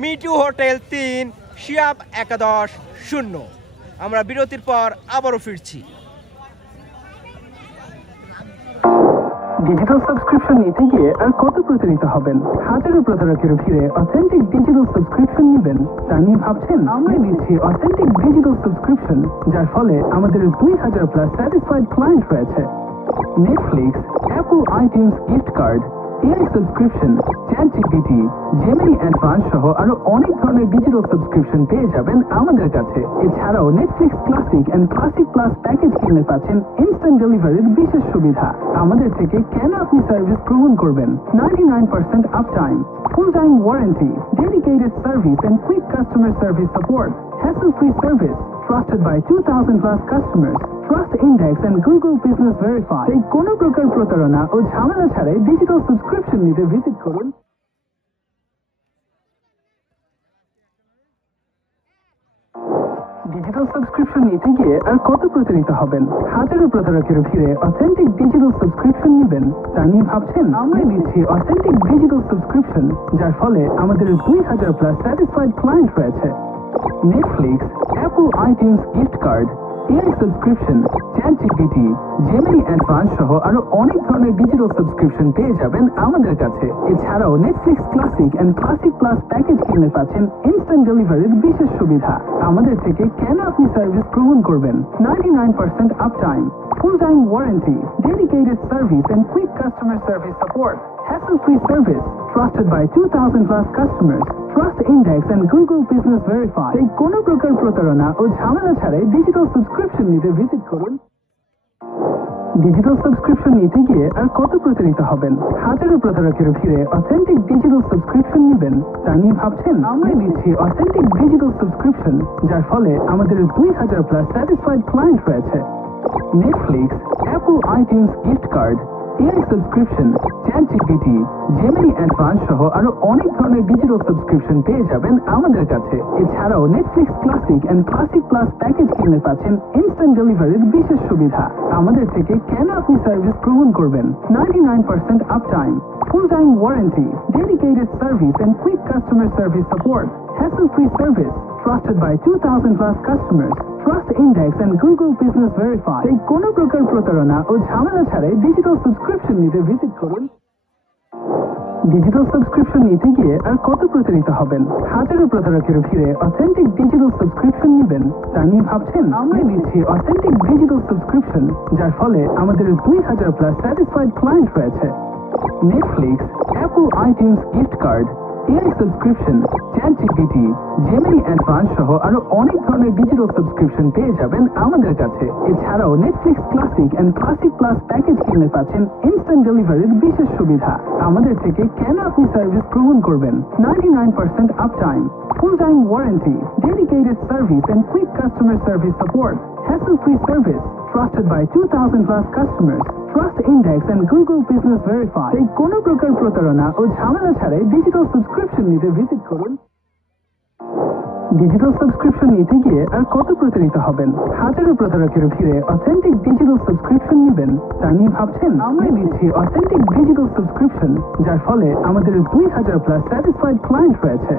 মিটু হোটেল 3 শিয়াব একাদশ 0। আমরা বিরতির পর আবারও ফিরছি। ডিজিটাল সাবস্ক্রিপশন নিতে গিয়ে আর কত প্রতারিত হবেন? হাজারো প্রতারকের ভিড়ে অথেন্টিক ডিজিটাল সাবস্ক্রিপশন নেবেন তা নিয়ে ভাবছেন? আমরা দিচ্ছি অথেন্টিক ডিজিটাল সাবস্ক্রিপশন, যার ফলে আমাদের 2000+ স্যাটিসফাইড ক্লায়েন্ট রয়েছে। Netflix, Apple iTunes gift card, AI subscription, ChatGPT, Gemini advance সহ আরো অনেক ধরনের ডিজিটাল সাবস্ক্রিপশন পেয়ে যাবেন আমাদের কাছে। এছাড়াও Netflix classic and classic plus package কিনলে পাচ্ছেন ইনস্ট্যান্ট ডেলিভারির বিশেষ সুবিধা। আমাদের থেকে কেন আপনি সার্ভিস গ্রহণ করবেন? 99% up time, full time warranty, dedicated service and quick customer service support, hassle free service, trusted by 2000+ customers, Trust Index and Google Business Verify। তাই কোনো প্রকার প্রতারণা ও ঝামেলা ছাড়াই ডিজিটাল সাবস্ক্রিপশন নিতে ভিজিট করুন। ডিজিটাল সাবস্ক্রিপশন নিতে গিয়ে আর কত প্রতারিত হবেন? হাজারো প্রতারকের ভিড়ে অথেন্টিক ডিজিটাল সাবস্ক্রিপশন নেবেন তা নিয়ে ভাবছেন? আমরা দিচ্ছি অথেন্টিক ডিজিটাল সাবস্ক্রিপশন, যার ফলে আমাদের 2000+ স্যাটিসফাইড ক্লায়েন্ট রয়েছে। Netflix, Apple iTunes gift card, AI subscription, ChatGPT, Gemini advance সহ আরো অনেক ধরনের ডিজিটাল সাবস্ক্রিপশন পেয়ে যাবেন আমাদের কাছে। এছাড়াও Netflix classic and classic plus package কিনলে পাচ্ছেন ইনস্ট্যান্ট ডেলিভারির বিশেষ সুবিধা। আমাদের থেকে কেন আপনি সার্ভিস গ্রহণ করবেন? 99% up time, full time warranty, dedicated service and quick customer service support, hassle free service, trusted by 2000+ customers, Trust Index and Google Business Verify। তাই কোনো প্রকার প্রতারণা ও ঝামেলা ছাড়াই ডিজিটাল সাবস্ক্রিপশন নিতে ভিজিট করুন। ডিজিটাল সাবস্ক্রিপশন নিতে গিয়ে আর কত প্রতারিত হবেন? হাজারো প্রতারকের ভিড়ে অথেন্টিক ডিজিটাল সাবস্ক্রিপশন নেবেন তা নিয়ে ভাবছেন? আমরা দিচ্ছি অথেন্টিক ডিজিটাল সাবস্ক্রিপশন, যার ফলে আমাদের 2000+ স্যাটিসফাইড ক্লায়েন্ট রয়েছে। Netflix, Apple iTunes gift card, AI subscription, ChatGPT, Gemini advance সহ আরো অনেক ধরনের ডিজিটাল সাবস্ক্রিপশন পেয়ে যাবেন আমাদের কাছে। এছাড়াও Netflix classic and classic plus package কিনলে পাচ্ছেন ইনস্ট্যান্ট ডেলিভারির বিশেষ সুবিধা। আমাদের থেকে কেন আপনি সার্ভিস গ্রহণ করবেন? 99% up time, full time warranty, dedicated service and quick customer service support, hassle free service, trusted by 2000+ customers, Trust Index and Google Business Verify। তাই কোনো প্রকার প্রতারণা ও ঝামেলা ছাড়াই ডিজিটাল সাবস্ক্রিপশন নিতে ভিজিট করুন। ডিজিটাল সাবস্ক্রিপশন নিতে গিয়ে আর কত প্রতারিত হবেন? হাজারো প্রতারকের ভিড়ে অথেন্টিক ডিজিটাল সাবস্ক্রিপশন নেবেন তা নিয়ে ভাবছেন? আমরা দিচ্ছি অথেন্টিক ডিজিটাল সাবস্ক্রিপশন, যার ফলে আমাদের 2000+ স্যাটিসফাইড ক্লায়েন্ট রয়েছে। Netflix, Apple iTunes gift card, AI subscription, ChatGPT, Gemini advance সহ আরো অনেক ধরনের ডিজিটাল সাবস্ক্রিপশন পেয়ে যাবেন আমাদের কাছে। এছাড়াও Netflix classic and classic plus package কিনলে পাচ্ছেন ইনস্ট্যান্ট ডেলিভারির বিশেষ সুবিধা। আমাদের থেকে কেন আপনি সার্ভিস গ্রহণ করবেন? 99% up time, full time warranty, dedicated service and quick customer service support, hassle free service, trusted by 2000+ customers, Trust Index and Google Business Verify। তাই কোনো প্রকার প্রতারণা ও ঝামেলা ছাড়াই ডিজিটাল সাবস্ক্রিপশন নিতে ভিজিট করুন। ডিজিটাল সাবস্ক্রিপশন নিতে গিয়ে আর কত প্রতারিত হবেন? হাজারো প্রতারকের ভিড়ে অথেন্টিক ডিজিটাল সাবস্ক্রিপশন নেবেন তা নিয়ে ভাবছেন? আমরা দিচ্ছি অথেন্টিক ডিজিটাল সাবস্ক্রিপশন, যার ফলে আমাদের 2000+ স্যাটিসফাইড ক্লায়েন্ট রয়েছে।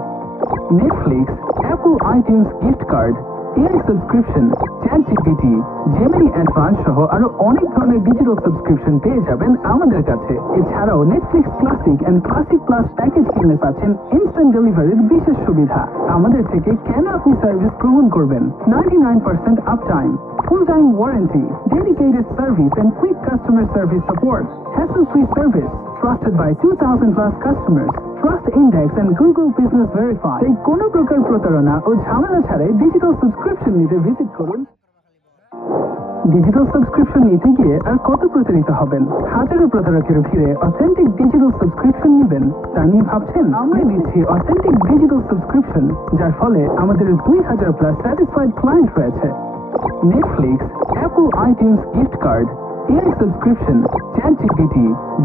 Netflix, Apple iTunes gift card, AI subscription, ChatGPT, Gemini advance সহ আরো অনেক ধরনের ডিজিটাল সাবস্ক্রিপশন পেয়ে যাবেন আমাদের কাছে। এছাড়াও Netflix classic and classic plus package কিনলে পাচ্ছেন ইনস্ট্যান্ট ডেলিভারির বিশেষ সুবিধা। আমাদের থেকে কেন আপনি সার্ভিস গ্রহণ করবেন? 99% up time, full time warranty, dedicated service and quick customer service support, hassle free service, trusted by 2000+ customers, Trust Index and Google Business Verify। তাই কোনো প্রকার প্রতারণা ও ঝামেলা ছাড়াই ডিজিটাল সাবস্ক্রিপশন নিতে ভিজিট করুন। ডিজিটাল সাবস্ক্রিপশন নিতে গিয়ে আর কত প্রতারিত হবেন? হাজারো প্রতারকের ভিড়ে অথেন্টিক ডিজিটাল সাবস্ক্রিপশন নেবেন তা নিয়ে ভাবছেন? আমরা দিচ্ছি অথেন্টিক ডিজিটাল সাবস্ক্রিপশন, যার ফলে আমাদের 2000+ স্যাটিসফাইড ক্লায়েন্ট রয়েছে। Netflix, Apple iTunes gift card, AI subscription, ChatGPT,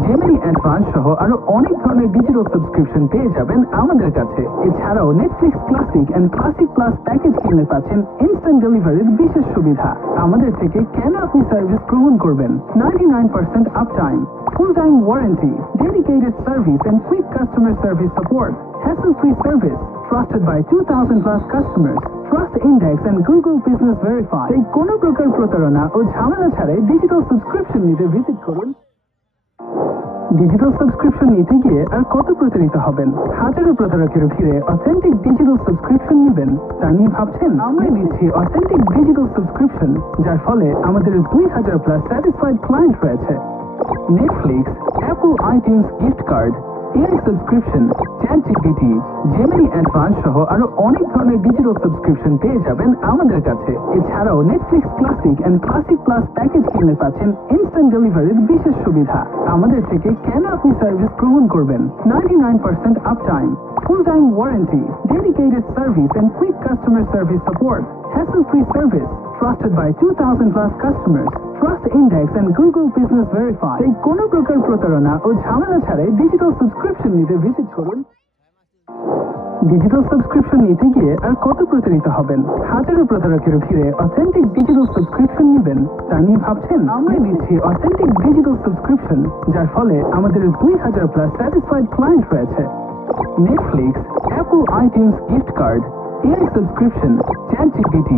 Gemini advance সহ আরো অনেক ধরনের ডিজিটাল সাবস্ক্রিপশন পেয়ে যাবেন আমাদের কাছে। এছাড়াও Netflix classic and classic plus package কিনলে পাচ্ছেন ইনস্ট্যান্ট ডেলিভারির বিশেষ সুবিধা। আমাদের থেকে কেন আপনি সার্ভিস গ্রহণ করবেন? 99% up time, full time warranty, dedicated service and quick customer service support, hassle-free service, trusted by 2,000 plus customers, Trust Index and Google Business Verify। তাই কোনো প্রকার প্রতারণা ও ঝামেলা ছাড়াই ডিজিটাল সাবস্ক্রিপশন নিতে ভিজিট করুন। ডিজিটাল সাবস্ক্রিপশন নিতে গিয়ে আর কত প্রতারিত হবেন? হাজারো প্রতারকের ভিড়ে অথেন্টিক ডিজিটাল সাবস্ক্রিপশন নেবেন তা নিয়ে ভাবছেন? আমরা দিচ্ছি অথেন্টিক ডিজিটাল সাবস্ক্রিপশন, যার ফলে আমাদের 2,000 প্লাস স্যাটিসফাইড ক্লায়েন্ট রয়েছে। Netflix, Apple iTunes gift card, AI subscription, ChatGPT, Gemini advance সহ আরো অনেক ধরনের ডিজিটাল সাবস্ক্রিপশন পেয়ে যাবেন আমাদের কাছে। এছাড়াও Netflix classic and classic plus package কিনলে পাচ্ছেন ইনস্ট্যান্ট ডেলিভারির বিশেষ সুবিধা। আমাদের থেকে কেন আপনি সার্ভিস গ্রহণ করবেন? 99% up time, full time warranty, dedicated service and quick customer service support, hassle-free service, trusted by 2,000 plus customers, Trust Index and Google Business Verify। তাই কোনো প্রকার প্রতারণা ও ঝামেলা ছাড়াই ডিজিটাল সাবস্ক্রিপশন নিতে ভিজিট করুন। ডিজিটাল সাবস্ক্রিপশন নিতে গিয়ে আর কত প্রতারিত হবেন? হাজারো প্রতারকের ভিড়ে অথেন্টিক ডিজিটাল সাবস্ক্রিপশন নেবেন তা নিয়ে ভাবছেন? আমরা দিচ্ছি অথেন্টিক ডিজিটাল সাবস্ক্রিপশন, যার ফলে আমাদের 2,000 প্লাস স্যাটিসফাইড ক্লায়েন্ট রয়েছে। Netflix, Apple iTunes gift card, AI subscription, ChatGPT,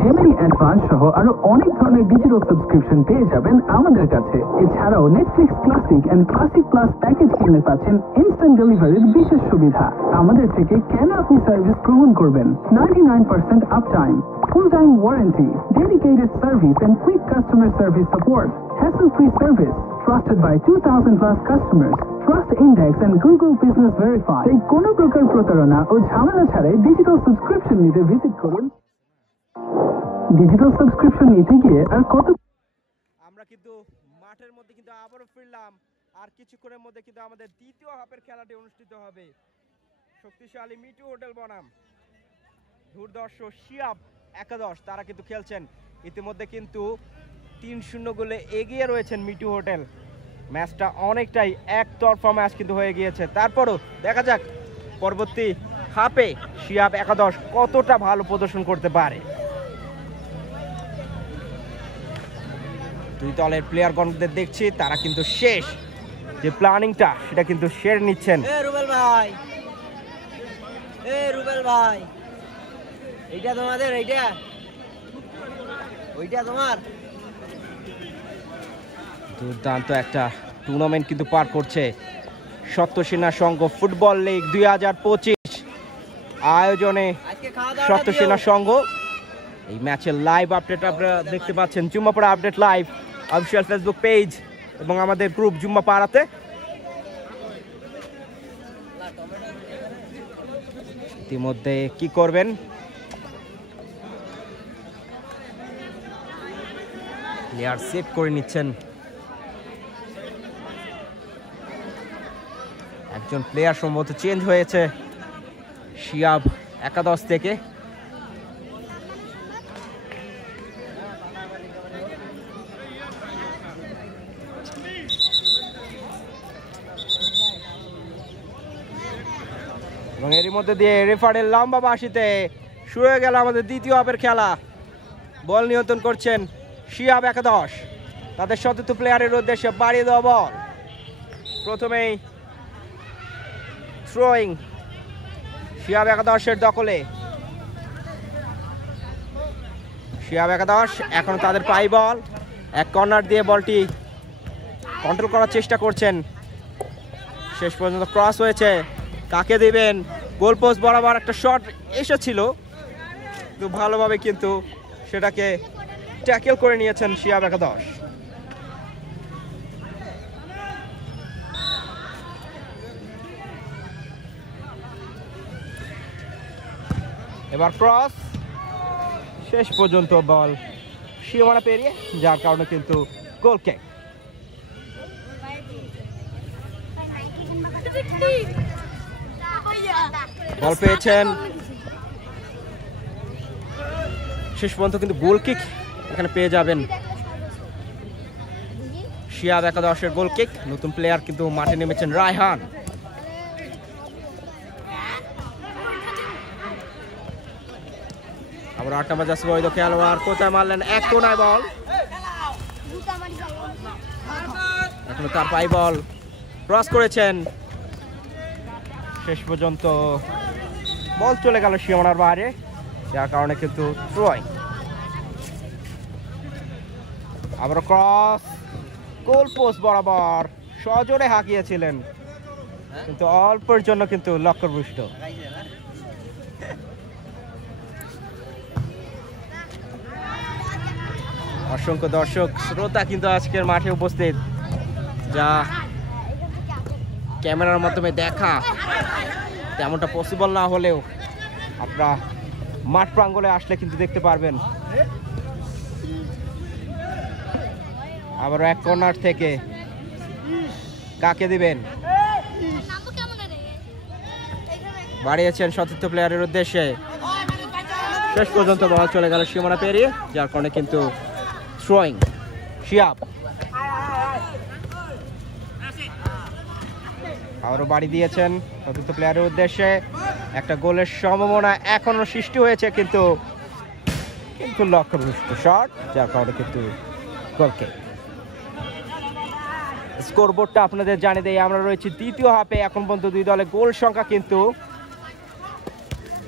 Gemini advance সহ আরো অনেক ধরনের ডিজিটাল সাবস্ক্রিপশন পেয়ে যাবেন আমাদের কাছে। এছাড়াও Netflix classic and classic plus package কিনলে পাচ্ছেন ইনস্ট্যান্ট ডেলিভারির বিশেষ সুবিধা। আমাদের থেকে কেন আপনি সার্ভিস গ্রহণ করবেন? 99% up time, full time warranty, dedicated service and quick customer service support, hassle-free service, trusted by 2,000 plus customers, Trust Index and Google Business Verify। তাই কোনো প্রকার প্রতারণা ও ঝামেলা ছাড়াই ডিজিটাল সাবস্ক্রিপশন নিতে ভিজিট করুন। ডিজিটাল সাবস্ক্রিপশন নিতে গিয়ে আর কত আমরা কিন্তু মাঠের মধ্যে কিন্তু আবারও ফিরলাম, আর কিছুক্ষণের মধ্যে কিন্তু আমাদের দ্বিতীয় হাফের খেলাটি অনুষ্ঠিত হবে। শক্তিশালী মিটু হোটেল বনাম দুর্দর্শ শিয়াব একাদশ, তারা কিন্তু খেলছেন। ইতিমধ্যে কিন্তু 3-0 গোলে এগিয়ে রয়েছেন মিটু হোটেল। ম্যাচটা অনেকটাই একতরফা ম্যাচ কিন্তু হয়ে গিয়েছে। তারপরও দেখা যাক পরবর্তী হাফে শিয়াব একাদশ কতটা ভালো প্রদর্শন করতে পারে। দুই দলের প্লেয়ারগণদের দেখছি তারা কিন্তু শেষ যে প্ল্যানিংটা সেটা কিন্তু সেরে নিচ্ছেন। রুবেল ভাই, রুবেল ভাই, এইটা তোমাদের, এইটা ওইটা তোমার। দুর্দান্ত একটা টুর্নামেন্ট কিন্তু পার করছে সত্যসেনা সংঘ ফুটবল লিগ 2025 আয়োজনে সত্যসেনা সংঘ। এই ম্যাচের লাইভ আপডেট আপনারা দেখতে পাচ্ছেন Jummapara update live official Facebook page এবং আমাদের গ্রুপ জুম্মাপাড়াতে। ইতিমধ্যে কি করবেন, প্লেয়ার সেভ করে নিচ্ছেন। একজন প্লেয়ার সম্ভবত চেঞ্জ হয়েছে শিয়াব একাদশ থেকে। এবং এরই মধ্যে দিয়ে রেফারের লম্বা বাঁশিতে শুরু হয়ে গেল আমাদের দ্বিতীয় হাফের খেলা। বল নিয়ন্ত্রণ করছেন শিয়াব একাদশ, তাদের সতীর্থ প্লেয়ারের উদ্দেশ্যে বাড়িয়ে দেওয়া বল। প্রথমেই থ্রোয়িং শিয়াব একাদশের দখলে। শিয়াব একাদশ এখন তাদের পাই বল, এক কর্নার দিয়ে বলটি কন্ট্রোল করার চেষ্টা করছেন। শেষ পর্যন্ত ক্রস হয়েছে, কাকে দিবেন? গোলপোস্ট বরাবর একটা শট এসেছিল, খুব ভালোভাবে কিন্তু সেটাকে ট্যাকেল করে নিয়েছেন শিয়াব একাদশ। এবার ক্রস, শেষ পর্যন্ত বল সীমানা পেরিয়ে, যার কারণে কিন্তু গোল কিক। বল পেয়েছেন, শেষ পর্যন্ত কিন্তু গোল কিক এখানে পেয়ে যাবেন শিয়াব একাদশের গোল কিক। নতুন প্লেয়ার কিন্তু মাঠে নেমেছেন রায়হান। আবার 8 নম্বর জার্সি বৈধ খেলোয়াড় কোথায় মারলেন, এক কোনায় বল, এখন তার পাই বল ক্রস করেছেন, শেষ পর্যন্ত বল চলে গেল সীমানার বাইরে, যার কারণে কিন্তু থ্রোয়িং। আবার ক্রস, গোল পোস্ট বরাবর সজোরে হাঁকিয়েছিলেন, কিন্তু অল্পের জন্য কিন্তু লক্ষ্যভ্রষ্ট। অসংখ্য দর্শক শ্রোতা কিন্তু আজকের মাঠে উপস্থিত, যা ক্যামেরার মাধ্যমে দেখা তেমনটা পসিবল না হলেও আপনারা মাঠ প্রাঙ্গণে আসলে কিন্তু দেখতে পারবেন। আবারও এক কর্নার থেকে কাকে দিবেন, বাড়িয়েছেন সতীর্থ প্লেয়ারের উদ্দেশ্যে, শেষ পর্যন্ত বল চলে গেল সীমানা পেরিয়ে, যার কারণে কিন্তু থ্রোয়িং। শিয়াব আবারও বাড়ি দিয়েছেন সতীর্থ প্লেয়ারের উদ্দেশ্যে, একটা গোলের সম্ভাবনা এখনো সৃষ্টি হয়েছে, কিন্তু লক্ষ্যভ্রষ্ট শট, যার কারণে কিন্তু গোল কিক। স্কোরবোর্ডটা আপনাদের জানিয়ে দেই, আমরা রয়েছি দ্বিতীয় হাফে, এখন পর্যন্ত দুই দলের গোল সংখ্যা কিন্তু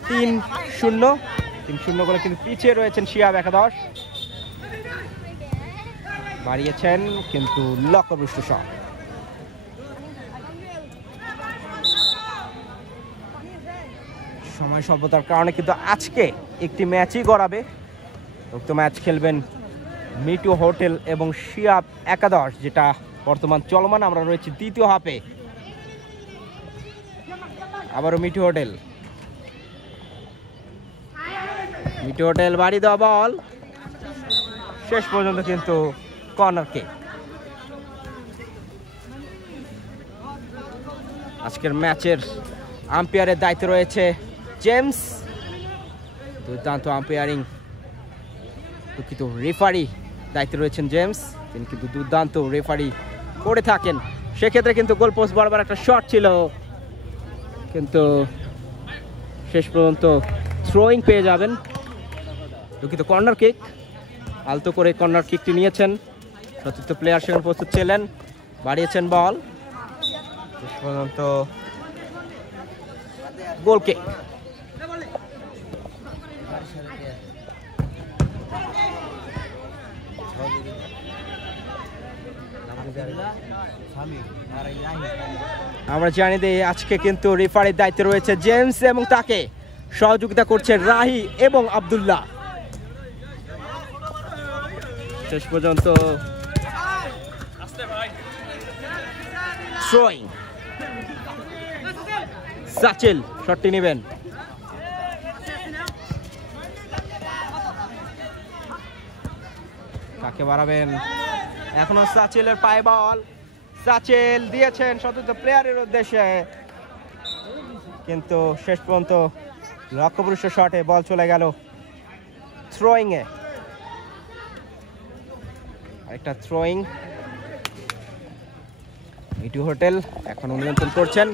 3-0 গোলে কিন্তু পিছিয়ে রয়েছেন শিয়াব একাদশ। বাড়িয়েছেন কিন্তু লক্ষ্যভ্রষ্ট শট। সময় স্বল্পতার কারণে কিন্তু আজকে একটি ম্যাচই গড়াবে। উক্ত ম্যাচ খেলবেন মিটু হোটেল এবং শিয়াব একাদশ, যেটা বর্তমান চলমান। আমরা রয়েছি দ্বিতীয় হাফে। আবারও মিটু হোটেল বাড়ি দেওয়া বল, শেষ পর্যন্ত কিন্তু কর্নার কিক। আজকের ম্যাচের আম্পায়ারের দায়িত্বে রয়েছে জেমস, দুর্দান্ত আম্পায়ারিং, দুঃখিত রেফারি দায়িত্বে রয়েছেন জেমস, তিনি কিন্তু দুর্দান্ত রেফারি করে থাকেন। সেক্ষেত্রে কিন্তু গোল পোস্ট বরাবর একটা শট ছিল, কিন্তু শেষ পর্যন্ত থ্রোয়িং পেয়ে যাবেন। দুঃখিত কর্নার কিক, আলতো করে কর্নার কিকটি নিয়েছেন, সতীর্থ প্লেয়ার সেখানে প্রস্তুত ছিলেন, বাড়িয়েছেন বল, শেষ পর্যন্ত গোল কিক। আমরা জানি যে আজকে কিন্তু রেফারির দায়িত্বে রয়েছে জেমস এবং তাকে সহযোগিতা করছে রাহি এবং আব্দুল্লাহ। শেষ পর্যন্ত থ্রোয়িং, সাচিল শটটি নেবেন, কাকে বাড়াবেন, এখনো সাচিলের পায়ে বল, সাচিল দিয়েছেন সতীর্থ প্লেয়ারের উদ্দেশ্যে, কিন্তু শেষ পর্যন্ত লক্ষ্যভ্রষ্ট শটে বল চলে গেল থ্রোয়িং এ। আরেকটা থ্রোয়িং, মিটু হোটেল এখন নিয়ন্ত্রণ করছেন,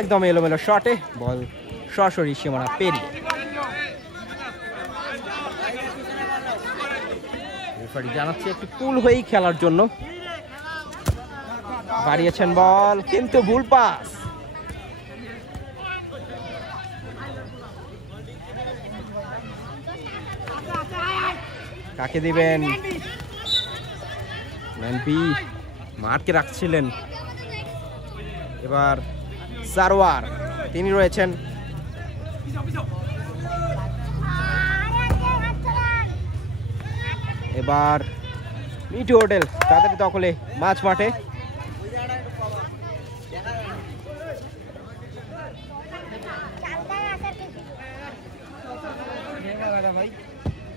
একদম এলোমেলো শটে বল সরাসরি সীমানা পেরিয়ে। রেফারি জানাচ্ছে একটু কুল হয়েই খেলার জন্য। বাড়িয়েছেন বল, কিন্তু ভুল পাস, কাকে দিবেন, মাঠকে রাখছিলেন, এবার সারোয়ার তিনি রয়েছেন, এবার মিটু হোটেল তাদের দখলে মাঝ মাঠে,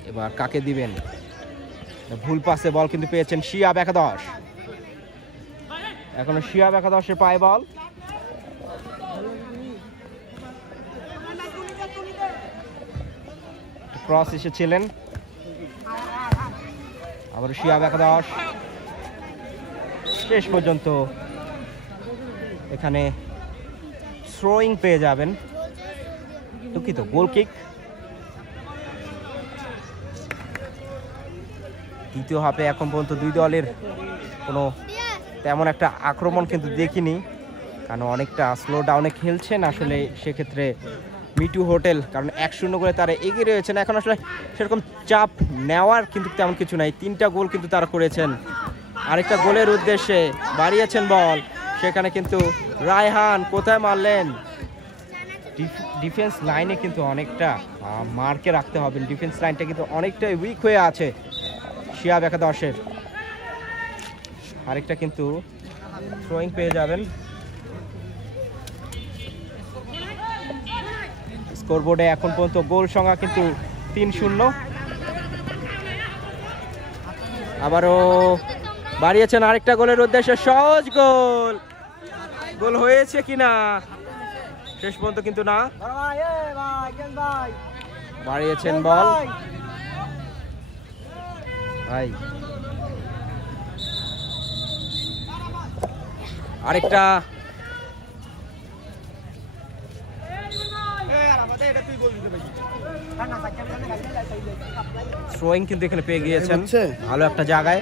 এবার কাকে দিবেন, ভুল পাসে বল কিন্তু পেয়েছেন শিয়াব একাদশ, এখনো শিয়াব একাদশের পায়ে বল, ক্রস এসেছিলেন, আবার শিহাব একাদশ শেষ পর্যন্ত এখানে থ্রোয়িং পেয়ে যাবেন। দুঃখিত, গোল কিক। দ্বিতীয় হাফে এখন পর্যন্ত দুই দলের কোনো তেমন একটা আক্রমণ কিন্তু দেখিনি, কারণ অনেকটা স্লো ডাউনে খেলছেন আসলে। সেক্ষেত্রে মিটু হোটেল কারণ 1-0 করে তারা এগিয়ে রয়েছেন। এখন আসলে সেরকম চাপ নেওয়ার কিন্তু তেমন কিছু নাই। 3টা গোল কিন্তু তারা করেছেন। আরেকটা গোলের উদ্দেশ্যে বাড়িয়েছেন বল, সেখানে কিন্তু রায়হান কোথায় মারলেন। ডিফেন্স লাইনে কিন্তু অনেকটা মার্কে রাখতে হবে। ডিফেন্স লাইনটা কিন্তু অনেকটাই উইক হয়ে আছে শিহাব একাদশের। আরেকটা কিন্তু থ্রোয়িং পেয়ে যাবেন। স্কোরবোর্ডে এখন পর্যন্ত গোল সংখ্যা কিন্তু 3-0। আবারও বাড়িয়েছেন আরেকটা গোলের উদ্দেশ্যে, সহজ গোল। গোল হয়েছে কিনা শেষ পর্যন্ত কিন্তু না। বাড়িয়েছেন বল ভাই। আরেকটা থ্রোয়িং কিন্তু এখানে পেয়ে গিয়েছেন ভালো একটা জায়গায়।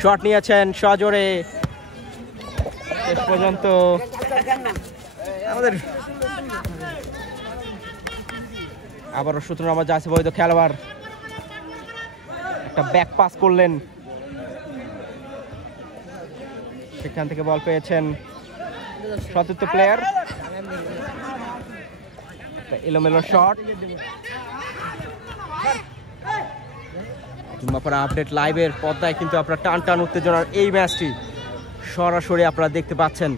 শট নিয়েছেন সজোরে। শেষ পর্যন্ত আমাদের আবারও 17 নম্বর জার্সি বৈধ খেলোয়াড় একটা ব্যাক পাস করলেন, সেখান থেকে বল পেয়েছেন সতীর্থ প্লেয়ার। এলোমেলো শট। আপনারা আপডেট লাইভের পর্দায় কিন্তু আপনারা টান টান উত্তেজনার এই ম্যাচটি সরাসরি আপনারা দেখতে পাচ্ছেন।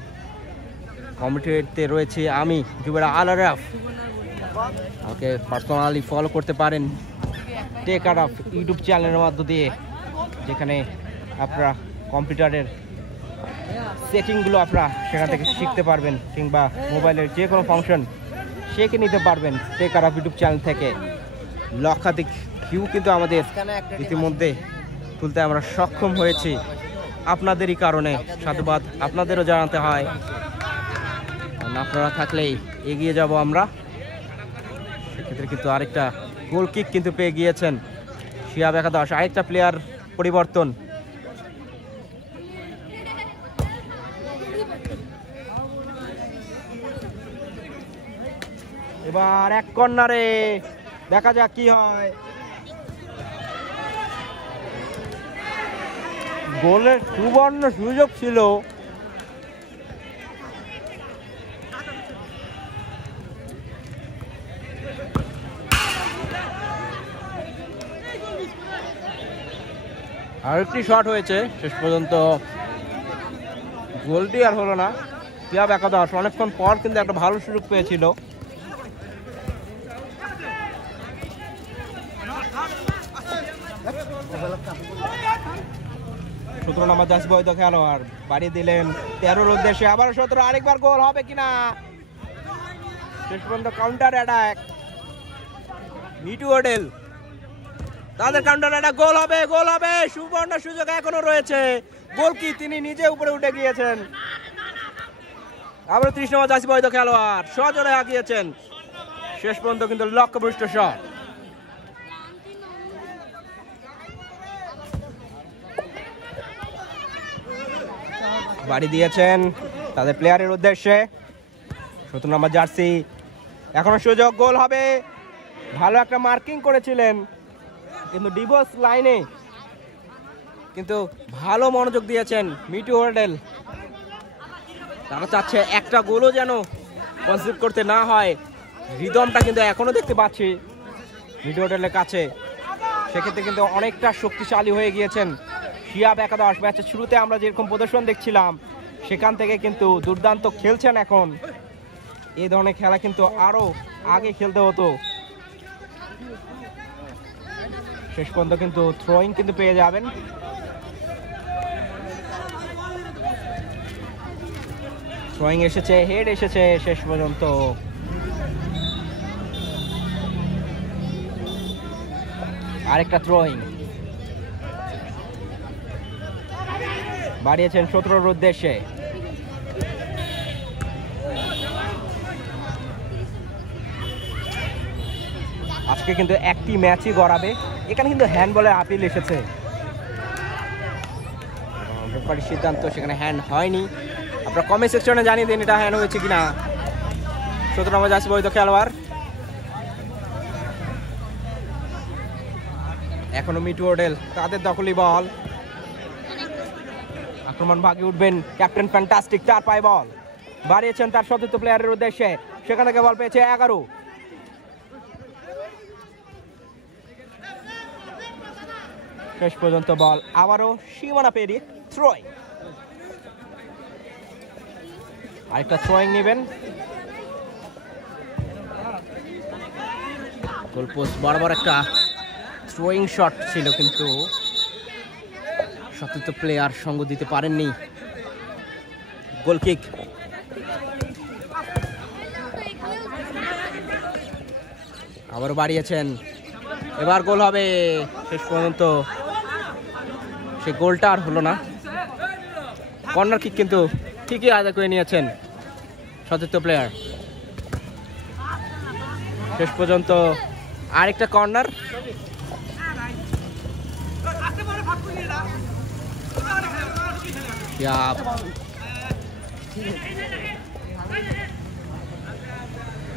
কমেন্টেতে রয়েছে আমি জুবেরা আল-আরাফ। আমাকে পার্সোনালি ফলো করতে পারেন টেক আরাফ ইউটিউব চ্যানেলের মধ্য দিয়ে, যেখানে আপনারা কম্পিউটারের সেটিংগুলো আপনারা সেখান থেকে শিখতে পারবেন, কিংবা মোবাইলের যে কোনো ফাংশন শিখে নিতে পারবেন টেক আরাফ ইউটিউব চ্যানেল থেকে। লক্ষাধিক ভিউ কিন্তু আমাদের ইতিমধ্যে তুলতে আমরা সক্ষম হয়েছি আপনাদেরই কারণে। সাধুবাদ আপনাদেরও জানাতে হয়, কারণ আপনারা থাকলেই এগিয়ে যাব আমরা। সেক্ষেত্রে কিন্তু আরেকটা গোল কিক কিন্তু পেয়ে গিয়েছেন শিহাব একাদশ। আরেকটা প্লেয়ার পরিবর্তন। এবার এক কর্নারে দেখা যাক কি হয়। গোলের সুবর্ণ সুযোগ ছিল, আরেকটি শট হয়েছে, শেষ পর্যন্ত গোলটি আর হলো না। শিহাব একাদশ অনেকক্ষণ পর কিন্তু একটা ভালো সুযোগ পেয়েছিল। সতেরো নম্বর জার্সি বৈধ খেলোয়াড় বাড়িয়ে দিলেন 13-র উদ্দেশ্যে। আবার 17, আরেকবার গোল হবে কিনা। শেষ পর্যন্ত কাউন্টার অ্যাটাক মিটু হোটেল, তাদের কাউন্টার অ্যাটাক। গোল হবে, গোল হবে। সুবর্ণ সুযোগ এখনো রয়েছে। গোল কি, তিনি নিজে উপরে উঠে গিয়েছেন। আবার 30 নম্বর জার্সি বৈধ খেলোয়াড় সজোরে হাঁকিয়েছেন। শেষ পর্যন্ত কিন্তু লক্ষ্যভ্রষ্ট শট। বাড়ি দিয়েছেন তাদের প্লেয়ারের উদ্দেশ্যে 17 নম্বর জার্সি। এখনো সুযোগ, গোল হবে। ভালো একটা মার্কিং করেছিলেন, কিন্তু ডিভোর্স লাইনে কিন্তু ভালো মনোযোগ দিয়েছেন মিটু হোটেল। তারা চাচ্ছে একটা গোলও যেন কনসিভ করতে না হয়। রিদমটা কিন্তু এখনো দেখতে পাচ্ছি মিটু হোটেলের কাছে। সেক্ষেত্রে কিন্তু অনেকটা শক্তিশালী হয়ে গিয়েছেন শিহাব একাদশ। ম্যাচের শুরুতে আমরা যেরকম প্রদর্শন দেখছিলাম, সেখান থেকে কিন্তু দুর্দান্ত খেলছেন এখন। এই ধরনের খেলা কিন্তু আরো আগে খেলতে হতো। শেষ পর্যন্ত কিন্তু থ্রোয়িং কিন্তু পেয়ে যাবেন। থ্রোয়িং এসেছে, হেড এসেছে শেষ পর্যন্ত। আরেকটা থ্রোয়িং বাড়িয়েছেন 17-র উদ্দেশ্যে। আজকে কিন্তু একটি ম্যাচই গড়াবে। এখানে কিন্তু হ্যান্ডবলের আপিল এসেছে, রেফারির সিদ্ধান্ত সেখানে হ্যান্ড হয়নি। আপনারা কমেন্ট সেকশনে জানিয়ে দিন এটা হ্যান্ড হয়েছে কিনা। 17 নম্বর জার্সি বৈধ খেলোয়াড়, এখনো মিটু হোটেল তাদের দখলি বল। আক্রমণ ভাগে উঠবেন ক্যাপ্টেন ফ্যান্টাস্টিক, 4 পায়ে বল বাড়িয়েছেন তার সতীর্থ প্লেয়ারের উদ্দেশ্যে, সেখান থেকে বল পেয়েছে 11। শেষ পর্যন্ত বল আবারও সীমানা পেরিয়ে থ্রোয়িং। আরেকটা থ্রোয়িং নেবেন, গোলপোস্ট বরাবর একটা থ্রোয়িং শট ছিল, কিন্তু সতীর্থ প্লেয়ার সঙ্গ দিতে পারেননি। গোল কিক, আবারও বাড়িয়েছেন, এবার গোল হবে। শেষ পর্যন্ত সে গোলটা আর হলো না। কর্নার কিক কিন্তু ঠিকই আদায় করে নিয়েছেন সতীর্থ প্লেয়ার। শেষ পর্যন্ত আরেকটা কর্নার,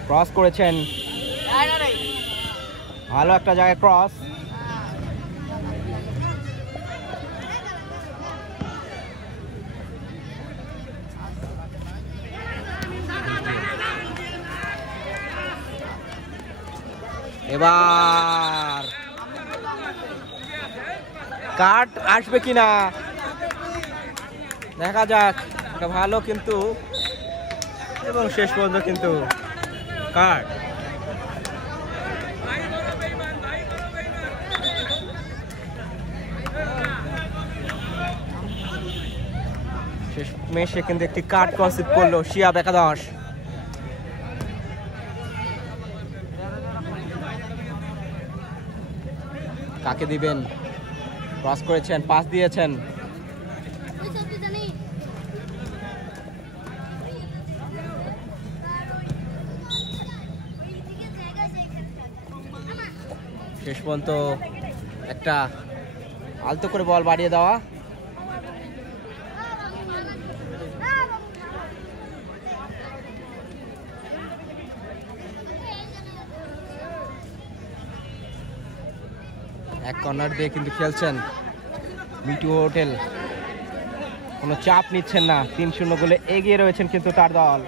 ক্রস করেছেন, ভালো একটা জায়গায় ক্রস। এবার কাট আসবে কিনা দেখা যাক, এটা ভালো কিন্তু, এবং শেষ পর্যন্ত কিন্তু কাট। শেষ মেশে কিন্তু একটি কাট কনসিভ করলো শিয়াব একাদশ। কাকে দিবেন? ক্রস করেছেন, পাস দিয়েছেন, শেষ পর্যন্ত একটা আলতো করে বল বাড়িয়ে দেওয়া। এক কর্নার দিয়ে কিন্তু খেলছেন মিটু হোটেল, কোনো চাপ নিচ্ছেন না, 3-0 গোলে এগিয়ে রয়েছেন কিন্তু তার দল।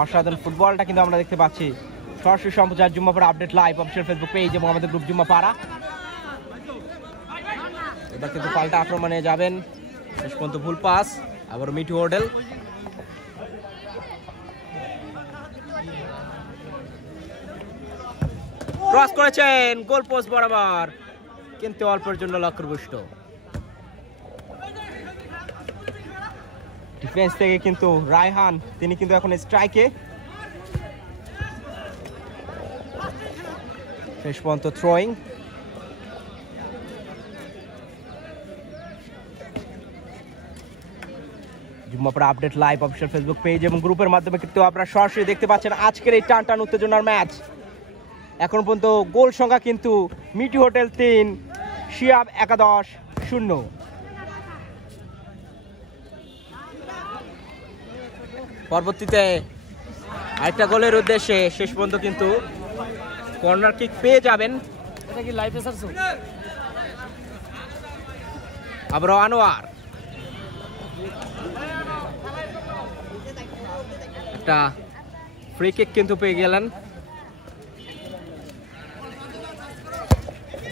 অসাধারণ ফুটবলটা কিন্তু আমরা দেখতে পাচ্ছি। সরাসরি সম্প্রচার Jummapara update live official Facebook page এবং আমাদের গ্রুপ জুম্মাপাড়া। এবার কিন্তু পাল্টা আক্রমণে যাবেন, শেষ পর্যন্ত ভুল পাস, আবার মিটু হোটেল। ক্রস করেছেন গোল পোস্ট বরাবর, কিন্তু অল্পের জন্য লক্ষ্যভ্রষ্ট। ডিফেন্স থেকে কিন্তু রায়হান, তিনি কিন্তু এখন স্ট্রাইকে। শেষ পর্যন্ত throwing. Jummapara update live official Facebook page এবং গ্রুপের মাধ্যমে কিন্তু আপনারা সরাসরি দেখতে পাচ্ছেন আজকের এই টান টান উত্তেজনার ম্যাচ। এখন পর্যন্ত গোল সংখ্যা কিন্তু মিটু হোটেল 3, শিয়াব একাদশ 0। পরবর্তীতে আরেকটা গোলের উদ্দেশ্যে শেষ পর্যন্ত কিন্তু কর্নার কিক পেয়ে যাবেন। এটা কি লাইভ এসারছো? আবার আনোয়ার, একটা ফ্রি কিক কিন্তু পেয়ে গেলেন।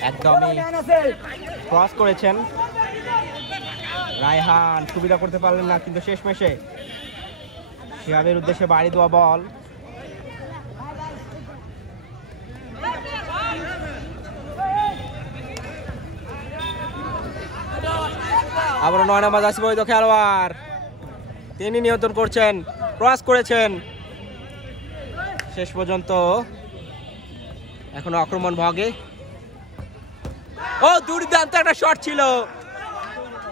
একদমই ক্রস করেছেন রায়হান, সুবিধা করতে পারলেন না, কিন্তু শেষমেশে শিয়াবের উদ্দেশ্যে বাড়ি দেওয়া বল। আবার 9 নম্বর জার্সি বৈধ খেলোয়াড়, তিনি নিয়ন্ত্রণ করছেন, ক্রস করেছেন, শেষ পর্যন্ত এখনো আক্রমণ ভাগে। ও দুর্দান্ত একটা শট ছিল,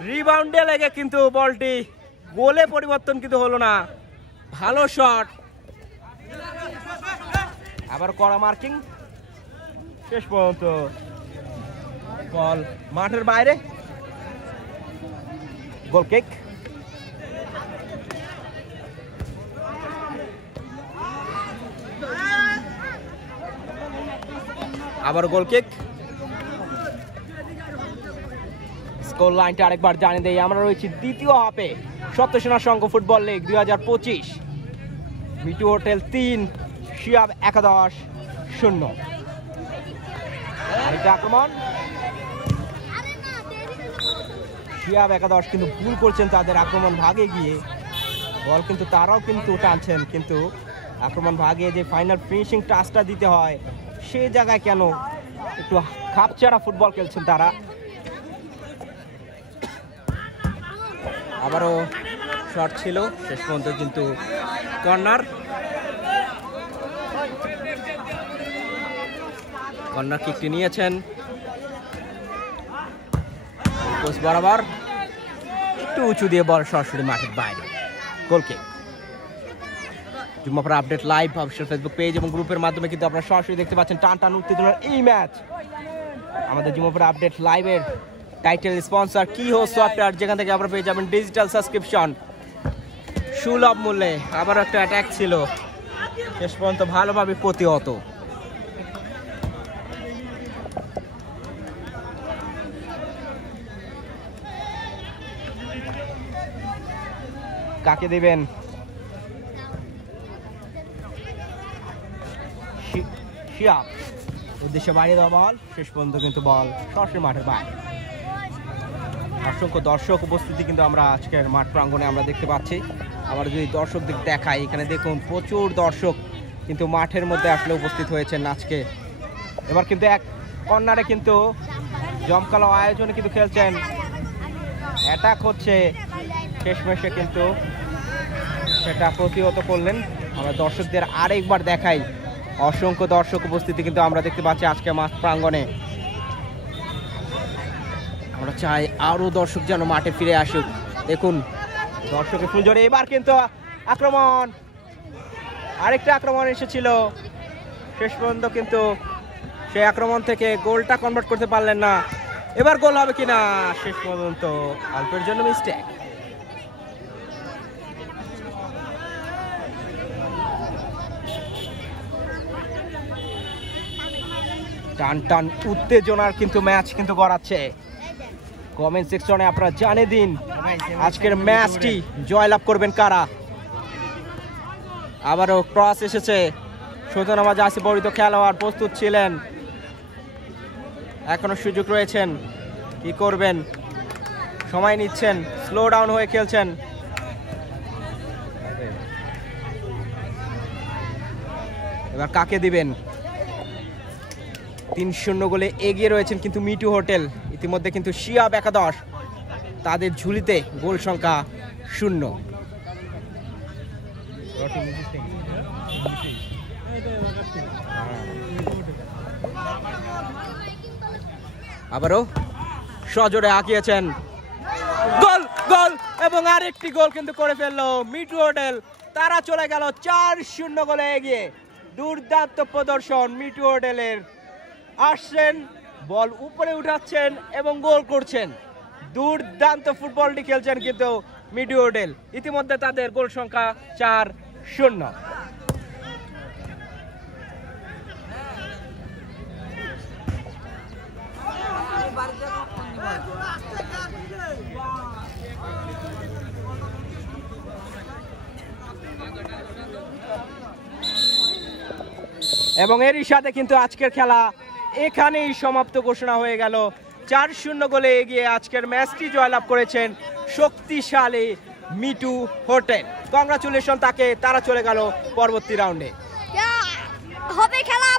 রিবাউন্ডে লেগে কিন্তু বলটি গোলে পরিবর্তন কিন্তু হলো না। ভালো শট, আবার কড়া মার্কিং, শেষ পর্যন্ত বল মাঠের বাইরে। গোল কিক, আবার গোল কিক। স্কোর লাইনটা আরেকবার জানিয়ে দেই, আমরা রয়েছি দ্বিতীয় হাফে সপ্তসেনা সংঘ football league 2025, me too hotel 3 Shiyab একাদশ 0। আরেকটা আক্রমণ, শিয়াব একাদশ কিন্তু ভুল করছেন তাদের আক্রমণ ভাগে গিয়ে, বল কিন্তু তারাও কিন্তু টানছেন, কিন্তু আক্রমণ ভাগে যে ফাইনাল ফিনিশিং টাচটা দিতে হয় সেই জায়গায় কেন একটু খাপছাড়া ফুটবল খেলছেন তারা। আবারও শট ছিল, শেষ পর্যন্ত কিন্তু কর্নার কিকটি নিয়েছেন পোস্ট বরাবর, একটু উঁচু দিয়ে বল সরাসরি মাঠের বাইরে। গোল kick. Jummapara update live official Facebook page এবং গ্রুপের মাধ্যমে কিন্তু আপনারা সরাসরি দেখতে পাচ্ছেন টান টান উত্তেজনার এই ম্যাচ। আমাদের জুম্মাপাড়া আপডেট লাইভের টাইটেল স্পন্সর কি হো সফটওয়্যার, যেখান থেকে আপনারা পেয়ে যাবেন ডিজিটাল সাবস্ক্রিপশন সুলভ মূল্যে। আবার একটা অ্যাটাক ছিল, শেষ পর্যন্ত ভালোভাবে প্রতিহত। কাকে দিবেন? শিয়াব উদ্দেশ্যে বাড়িয়ে দেওয়া বল, শেষ পর্যন্ত কিন্তু বল সরাসরি মাঠের বাইরে। অসংখ্য দর্শক উপস্থিতি কিন্তু আমরা আজকের মাঠ প্রাঙ্গণে আমরা দেখতে পাচ্ছি। আমরা যদি দর্শকদের দেখাই, এখানে দেখুন প্রচুর দর্শক কিন্তু মাঠের মধ্যে আসলে উপস্থিত হয়েছেন আজকে। এবার কিন্তু এক কর্নারে কিন্তু জমকালো আয়োজনে কিন্তু খেলছেন, অ্যাটাক হচ্ছে, শেষমেশে কিন্তু সেটা প্রতিহত করলেন। আমরা দর্শকদের আরেকবার দেখাই, অসংখ্য দর্শক উপস্থিতি কিন্তু আমরা দেখতে পাচ্ছি আজকে মাঠ প্রাঙ্গণে। আমরা চাই আরো দর্শক যেন মাঠে ফিরে আসুক। দেখুন দর্শকের ফুলঝড়ে, এবার কিন্তু আক্রমণ, আরেকটা আক্রমণ এসেছিল, শেষ পর্যন্ত কিন্তু সেই আক্রমণ থেকে গোলটা কনভার্ট করতে পারলেন না। এবার গোল হবে কিনা, শেষ পর্যন্ত অল্পের জন্য মিস্টেক। টান টান উত্তেজনার কিন্তু ম্যাচ কিন্তু গড়াচ্ছে। কমেন্ট সেকশনে আপনারা জানিয়ে দিন আজকের ম্যাচটি জয়লাভ করবেন কারা। আবারও ক্রস এসেছে, সুতনামাজ আসি পরিত খেলোয়াড় প্রস্তুত ছিলেন, এখনো সুযোগ রয়েছেন, কি করবেন, সময় নিচ্ছেন, স্লো ডাউন হয়ে খেলছেন। এবার কাকে দিবেন? 3-0 গোলে এগিয়ে রয়েছেন কিন্তু মিটু হোটেল। ইতিমধ্যে কিন্তু শিয়াব একাদশ, তাদের ঝুলিতে গোল সংখ্যা 0। আবারও সজোরে আগিয়েছেন, গোল গোল এবং আরেকটি গোল কিন্তু করে ফেললো মিটু হোটেল। তারা চলে গেল 4-0 গোলে এগিয়ে। দুর্দান্ত প্রদর্শন মিটু হোটেলের, আসছেন বল উপরে উঠাচ্ছেন এবং গোল করছেন। দুর্দান্ত ফুটবলটি খেলছেন কিন্তু মিটু হোটেল। ইতিমধ্যে তাদের গোল সংখ্যা 4-0। এবং এরই সাথে কিন্তু আজকের খেলা এখানেই সমাপ্ত ঘোষণা হয়ে গেল। 4-0 গোলে এগিয়ে আজকের ম্যাচটি জয়লাভ করেছেন শক্তিশালী মিটু হোটেল। কংগ্রাচুলেশন তাকে, তারা চলে গেল পরবর্তী রাউন্ডে। হবে খেলা।